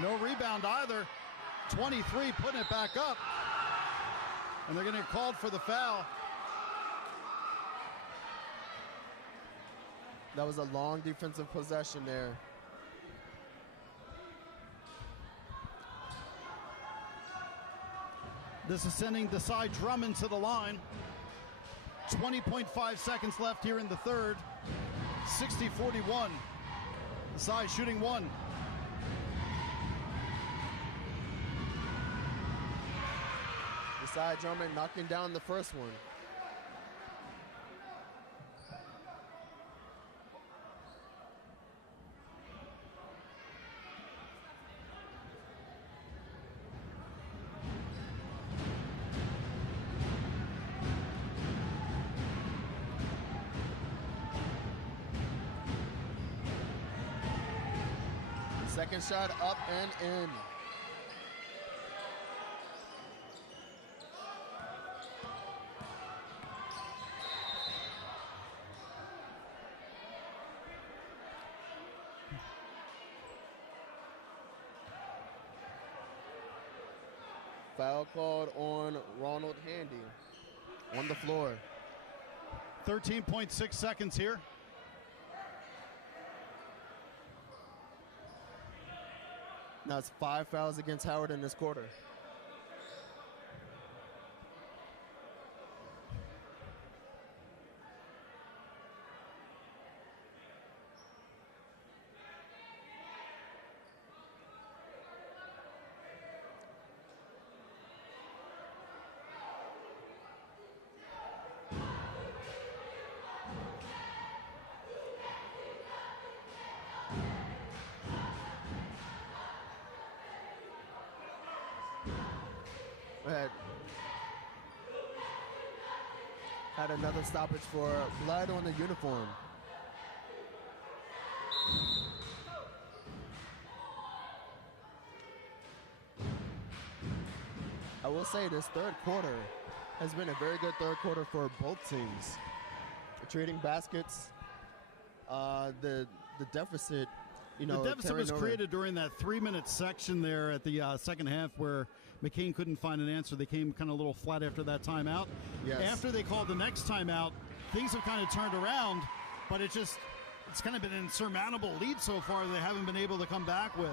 No rebound either. 23 putting it back up. And they're going to get called for the foul. That was a long defensive possession there. This is sending Desai Drummond to the line. 20.5 seconds left here in the third. 60-41. Desai shooting one. Desai Drummond knocking down the first one. Second shot up and in. Foul called on Ronald Handy on the floor. 13.6 seconds here. Now it's 5 fouls against Howard in this quarter. Had another stoppage for blood on the uniform. I will say this third quarter has been a very good third quarter for both teams. Trading baskets, the deficit, the deficit was created during that 3-minute section there at the second half where McKean couldn't find an answer. They came kind of a little flat after that timeout. Yes. After they called the next timeout, things have kind of turned around, but it's kind of been an insurmountable lead so far they haven't been able to come back with.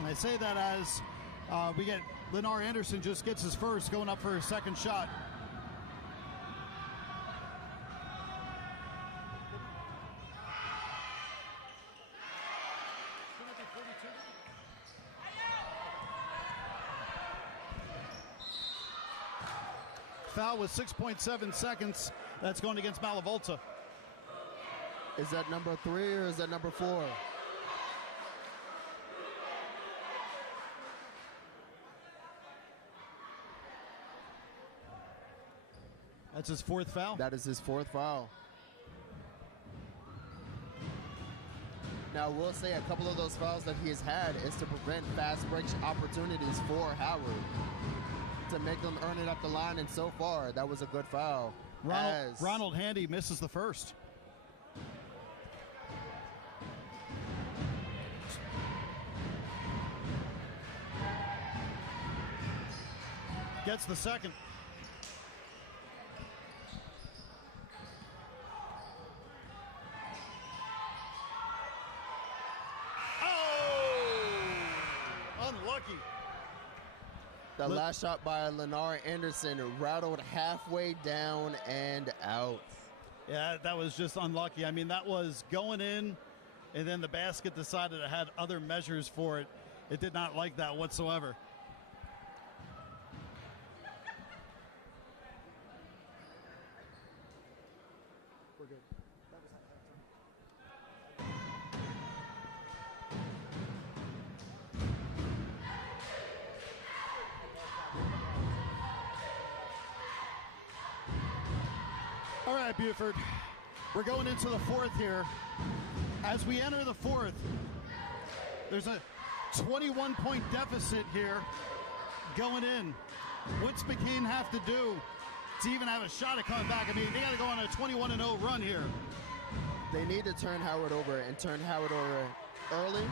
And I say that as we get Lennar Anderson just gets his first, going up for his second shot. Foul with 6.7 seconds. That's going against Malavolta. Is that number 3 or is that number 4? That's his fourth foul? That is his fourth foul. Now, we'll say a couple of those fouls that he has had is to prevent fast break opportunities for Howard, to make them earn it up the line, and so far, that was a good foul. Ronald Handy misses the first. Gets the second. Unlucky. The last shot by Lennar Anderson rattled halfway down and out. Yeah, that was just unlucky. I mean, that was going in, and then the basket decided it had other measures for it. It did not like that whatsoever. We're good. All right, Buford, we're going into the fourth here. As we enter the fourth, there's a 21-point deficit here going in. What's McKean have to do to even have a shot at coming back. I mean, they got to go on a 21-0 run here. They need to turn Howard over and turn Howard over early,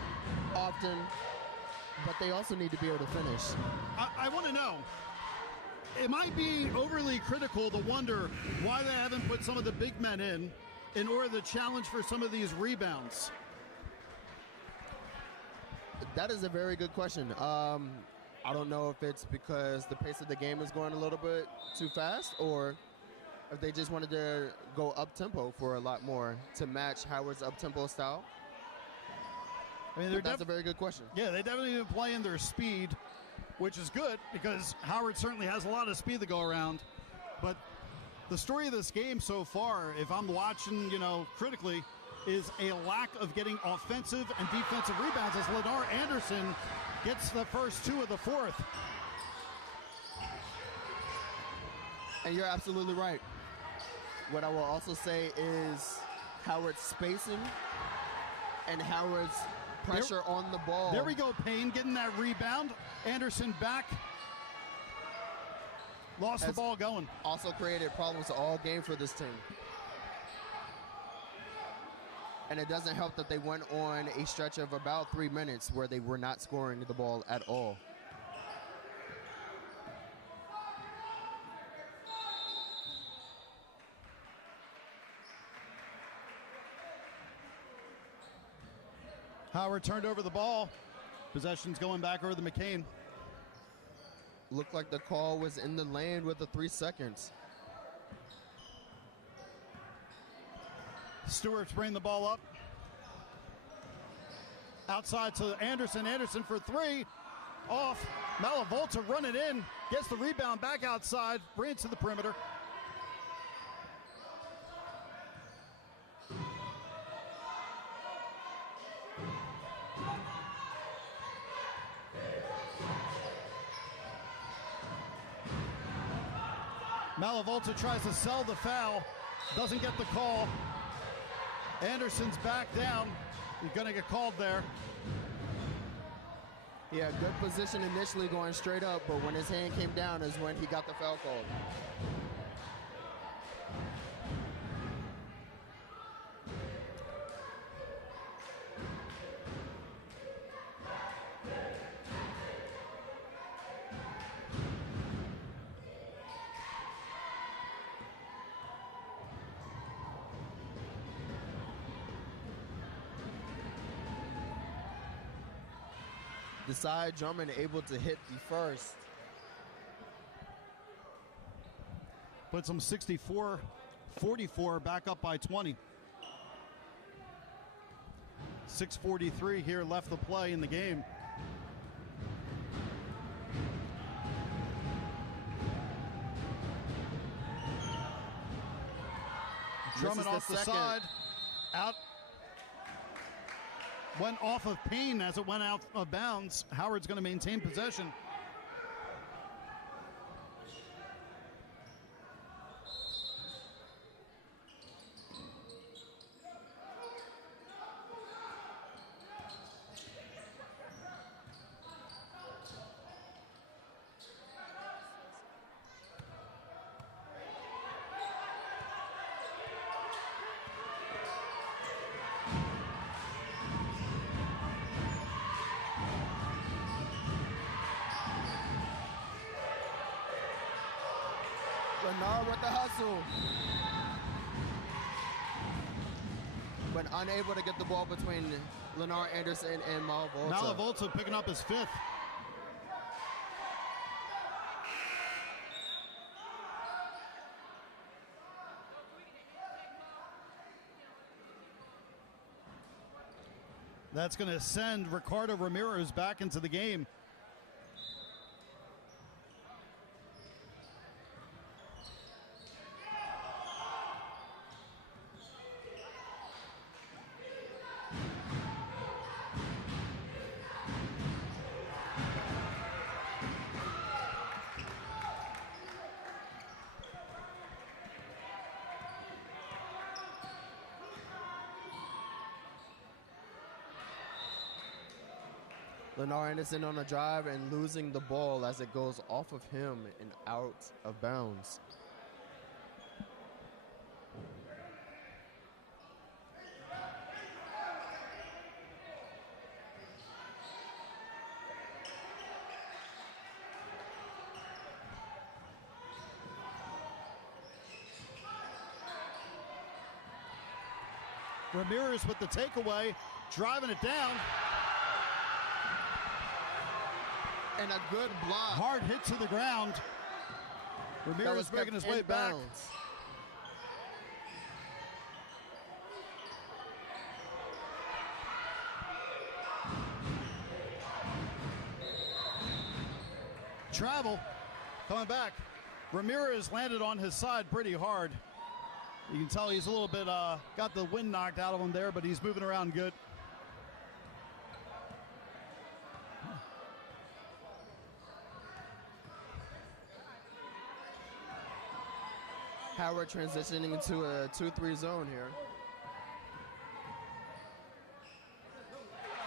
often, but they also need to be able to finish. I want to know, it might be overly critical to wonder why they haven't put some of the big men in order to challenge for some of these rebounds. That is a very good question. I don't know if it's because the pace of the game is going a little bit too fast, or if they just wanted to go up-tempo for a lot more to match Howard's up-tempo style. I mean, that's a very good question. Yeah, they definitely been playing their speed, which is good because Howard certainly has a lot of speed to go around. But the story of this game so far, if I'm watching, critically, is a lack of getting offensive and defensive rebounds as Lennar Anderson gets the first two of the fourth. And you're absolutely right. What I will also say is Howard's spacing and Howard's pressure on the ball. There we go, Payne getting that rebound. Anderson back. Lost the ball going. Also created problems all game for this team. And it doesn't help that they went on a stretch of about 3 minutes where they were not scoring the ball at all. Howard turned over the ball. Possession's going back over the McKean. Looked like the call was in the lane with the 3 seconds. Stewart's bringing the ball up. Outside to Anderson. Anderson for three. Off. Malavolta running in. Gets the rebound back outside. Bring it to the perimeter. Malavolta tries to sell the foul. Doesn't get the call. Anderson's back down. He's going to get called there. Yeah, good position initially going straight up, but when his hand came down is when he got the foul called. Desai Drummond able to hit the first. Puts them 64-44, back up by 20. 6:43 here left to play in the game. Drummond off the side. Out. Went off of Payne as it went out of bounds. Howard's going to maintain possession. Lennar with the hustle. But unable to get the ball between Lennar Anderson and Malavolta. Malavolta picking up his fifth. That's going to send Ricardo Ramirez back into the game. Lennar Anderson on a drive and losing the ball as it goes off of him and out of bounds. Ramirez with the takeaway, driving it down. And a good block. Hard hit to the ground. Ramirez making his way back. Travel coming back. Ramirez landed on his side pretty hard. You can tell he's a little bit got the wind knocked out of him there, but he's moving around good. Howard transitioning into a 2-3 zone here.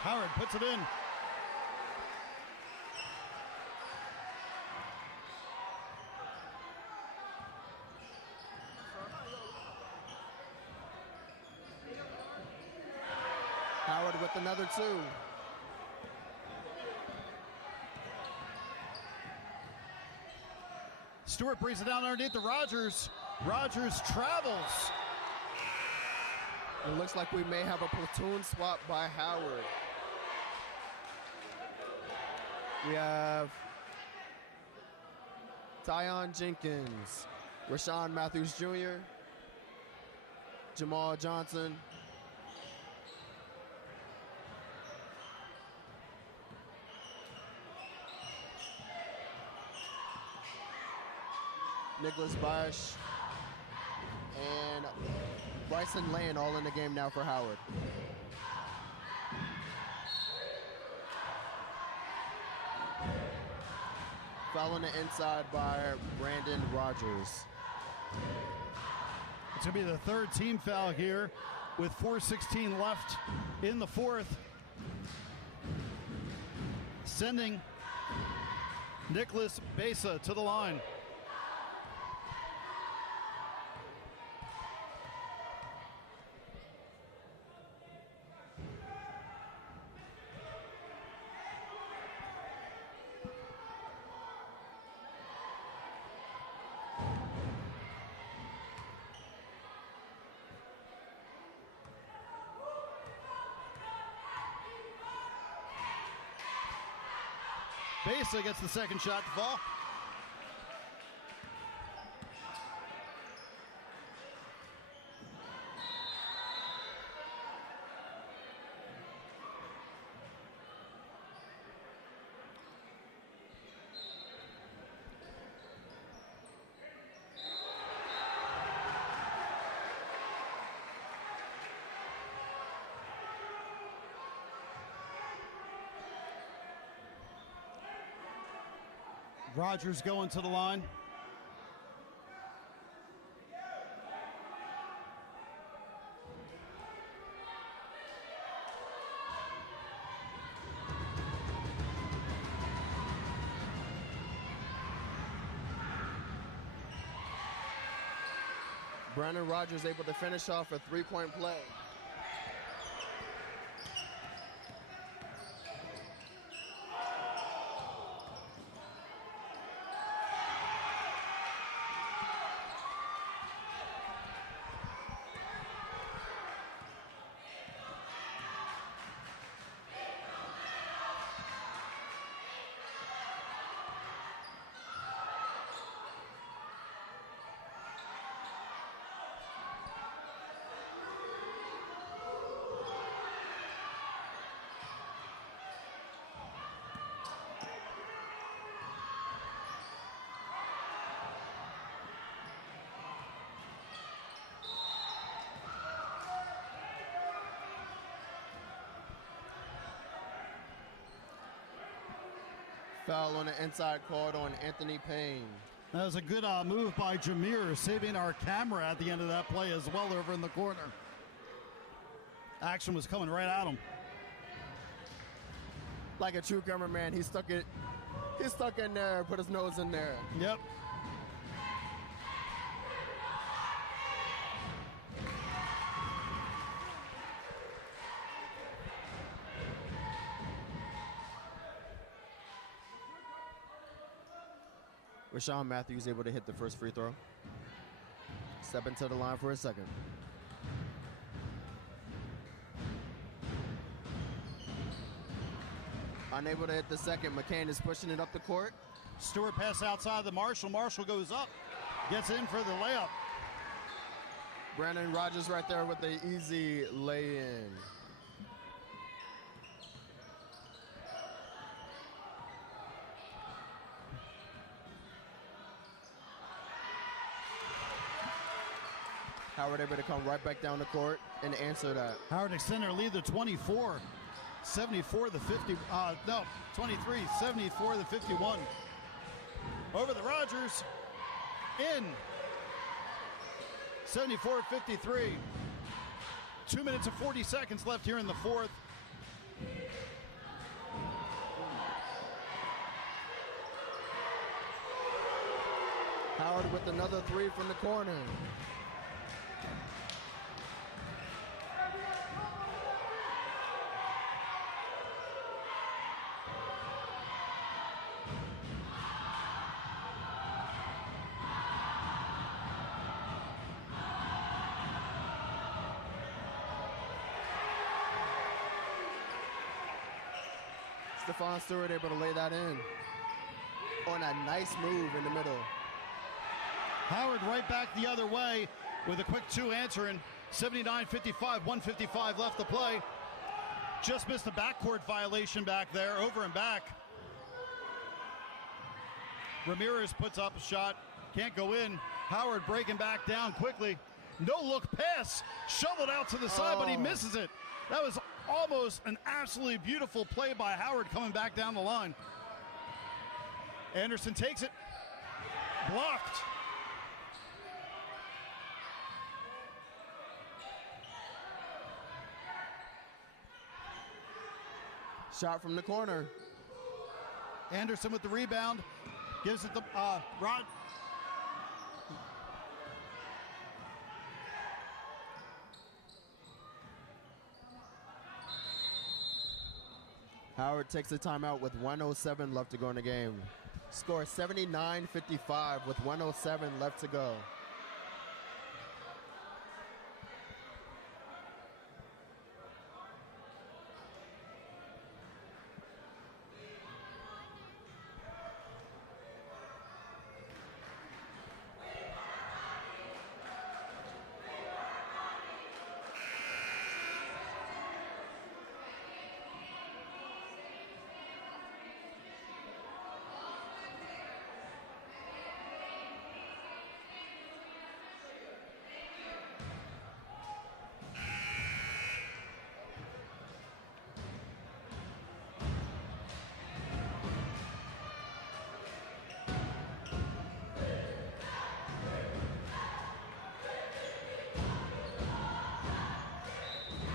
Howard puts it in. Howard with another 2. Stewart brings it down underneath the Rogers. Rogers travels. It looks like we may have a platoon swap by Howard. We have Tyon Jenkins, Rashawn Matthews Jr., Jamal Johnson, Nicholas Bosch, and Bryson Lane all in the game now for Howard. Foul on the inside by Brandon Rogers. It's going to be the third team foul here with 4:16 left in the fourth. Sending Nicholas Besa to the line. Besa gets the second shot to fall. Rogers going to the line. Brandon Rogers able to finish off a three-point play. Foul on the inside called on Anthony Payne. That was a good move by Jameer, saving our camera at the end of that play as well over in the corner. Action was coming right at him. Like a true cameraman, he stuck in there, put his nose in there. Yep. Rashawn Matthews able to hit the first free throw. Step into the line for a second. Unable to hit the second. McKean is pushing it up the court. Stewart pass outside the Marshall. Marshall goes up, gets in for the layup. Brandon Rogers right there with the easy lay-in. Howard able to come right back down the court and answer that. Howard extend their lead to 24. 74 to 50. 23. 74 to 51. Over the Rogers. In. 74-53. 2 minutes and 40 seconds left here in the fourth. Howard with another three from the corner. Stephon Stewart able to lay that in on a nice move in the middle. Howard right back the other way with a quick two answering. 79-55, 155 left to play. Just missed a backcourt violation back there, over and back. Ramirez puts up a shot, can't go in. Howard breaking back down quickly. No look pass, shoveled out to the side, but he misses it. That was almost an absolutely beautiful play by Howard coming back down the line. Anderson takes it, blocked. Shot from the corner. Anderson with the rebound, gives it to Rod. Howard takes the timeout with 1:07 left to go in the game. Score 79-55 with 1:07 left to go.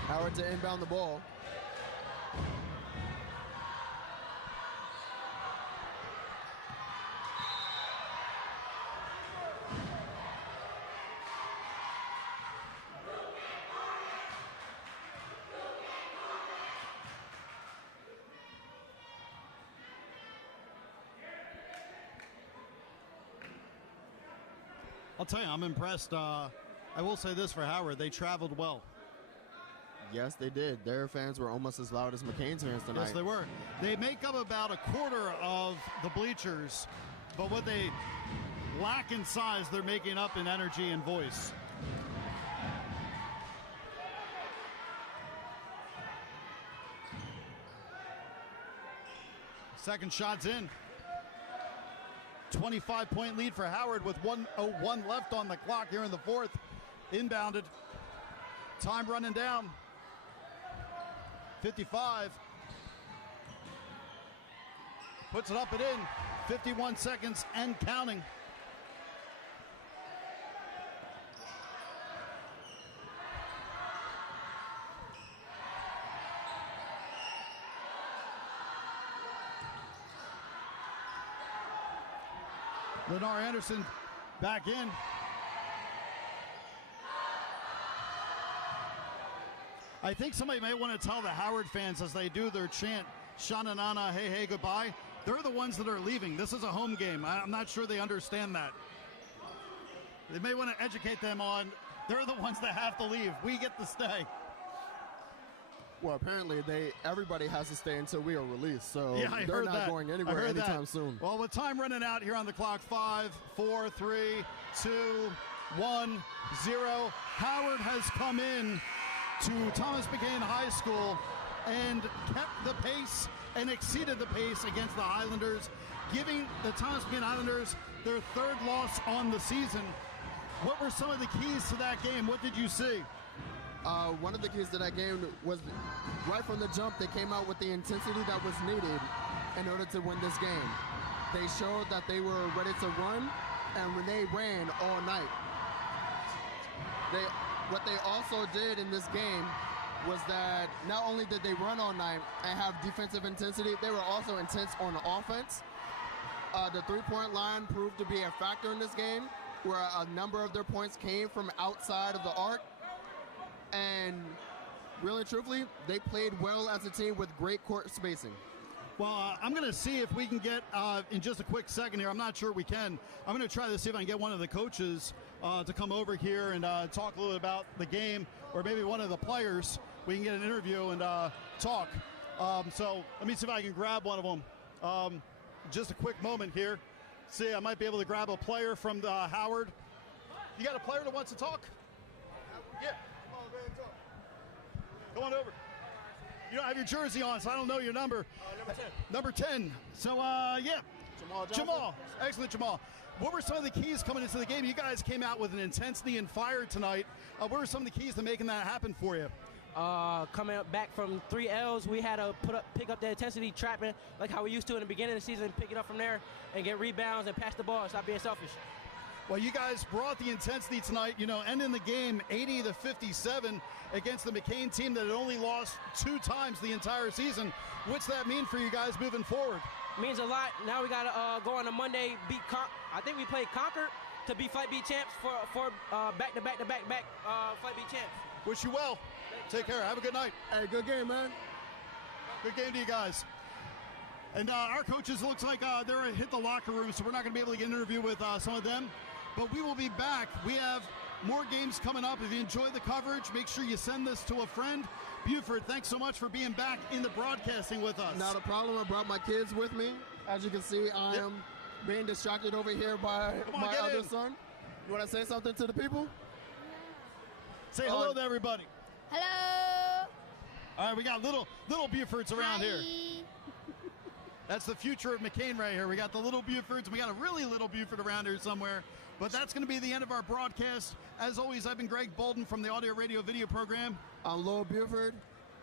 Howard to inbound the ball. I'll tell you, I'm impressed. I will say this for Howard, they traveled well. Yes, they did. Their fans were almost as loud as McKean's fans tonight. Yes, they were. They make up about a quarter of the bleachers, but what they lack in size, they're making up in energy and voice. Second shot's in. 25-point lead for Howard with 1:01 left on the clock here in the fourth. Inbounded. Time running down. 55. Puts it up and in. 51 seconds and counting. Lennar Anderson back in. I think somebody may want to tell the Howard fans as they do their chant, Sha-na-na-na, hey, hey, goodbye. They're the ones that are leaving. This is a home game. I'm not sure they understand that. They may want to educate them on, they're the ones that have to leave. We get to stay. Well, apparently everybody has to stay until we are released, so Yeah, I they're heard not that. going I anywhere heard anytime that. soon. Well, with time running out here on the clock, 5, 4, 3, 2, 1, 0. Howard has come in to Thomas McKean High School and kept the pace and exceeded the pace against the Highlanders, giving the Thomas McKean Highlanders their 3rd loss on the season. What were some of the keys to that game? What did you see? One of the keys to that game was right from the jump, they came out with the intensity that was needed in order to win this game. They showed that they were ready to run, and when they ran all night. What they also did in this game was that not only did they run all night and have defensive intensity, they were also intense on offense. The three-point line proved to be a factor in this game, where a number of their points came from outside of the arc. And really, truthfully, they played well as a team with great court spacing. Well, I'm going to see if we can get, in just a quick second here, I'm not sure we can. I'm going to try to see if I can get one of the coaches to come over here and talk a little bit about the game, or maybe one of the players. We can get an interview and talk. So let me see if I can grab one of them. Just a quick moment here. See, I might be able to grab a player from Howard. You got a player that wants to talk? Yeah. Come on over. You don't have your jersey on, so I don't know your number. Number 10. So, yeah. Jamal. Excellent, Jamal. What were some of the keys coming into the game? You guys came out with an intensity and fire tonight. What were some of the keys to making that happen for you? Coming back from 3 L's, we had to pick up the intensity, trapping like how we used to in the beginning of the season, pick it up from there and get rebounds and pass the ball and stop being selfish. Well, you guys brought the intensity tonight, ending the game 80-57 against the McKean team that had only lost 2 times the entire season. What's that mean for you guys moving forward? Means a lot. Now we got to go on a Monday, beat I think we played Concord to be Fight Beat champs for back-to-back Fight Beat champs. Wish you well. Take care. Have a good night. Hey, good game, man. Good game to you guys. And our coaches, it looks like they're hit the locker room, so we're not going to be able to get an interview with some of them. But we will be back. We have more games coming up. If you enjoyed the coverage, make sure you send this to a friend. Buford, thanks so much for being back in the broadcasting with us. Not a problem. I brought my kids with me. As you can see, I am being distracted over here by my other son. You want to say something to the people? Say hello to everybody. Hello. All right, we got little Bufords around Hi. here. That's the future of McKean right here. We got the little Bufords. We got a really little Buford around here somewhere. But that's going to be the end of our broadcast. As always, I've been Greg Bolden from the Audio Radio Video Program. I'm Lowell Buford,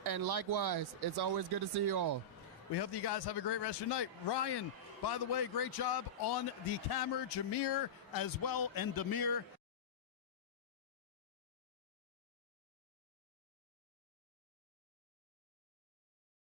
and likewise, it's always good to see you all. We hope that you guys have a great rest of your night. Ryan, by the way, great job on the camera. Jameer as well, and Demir.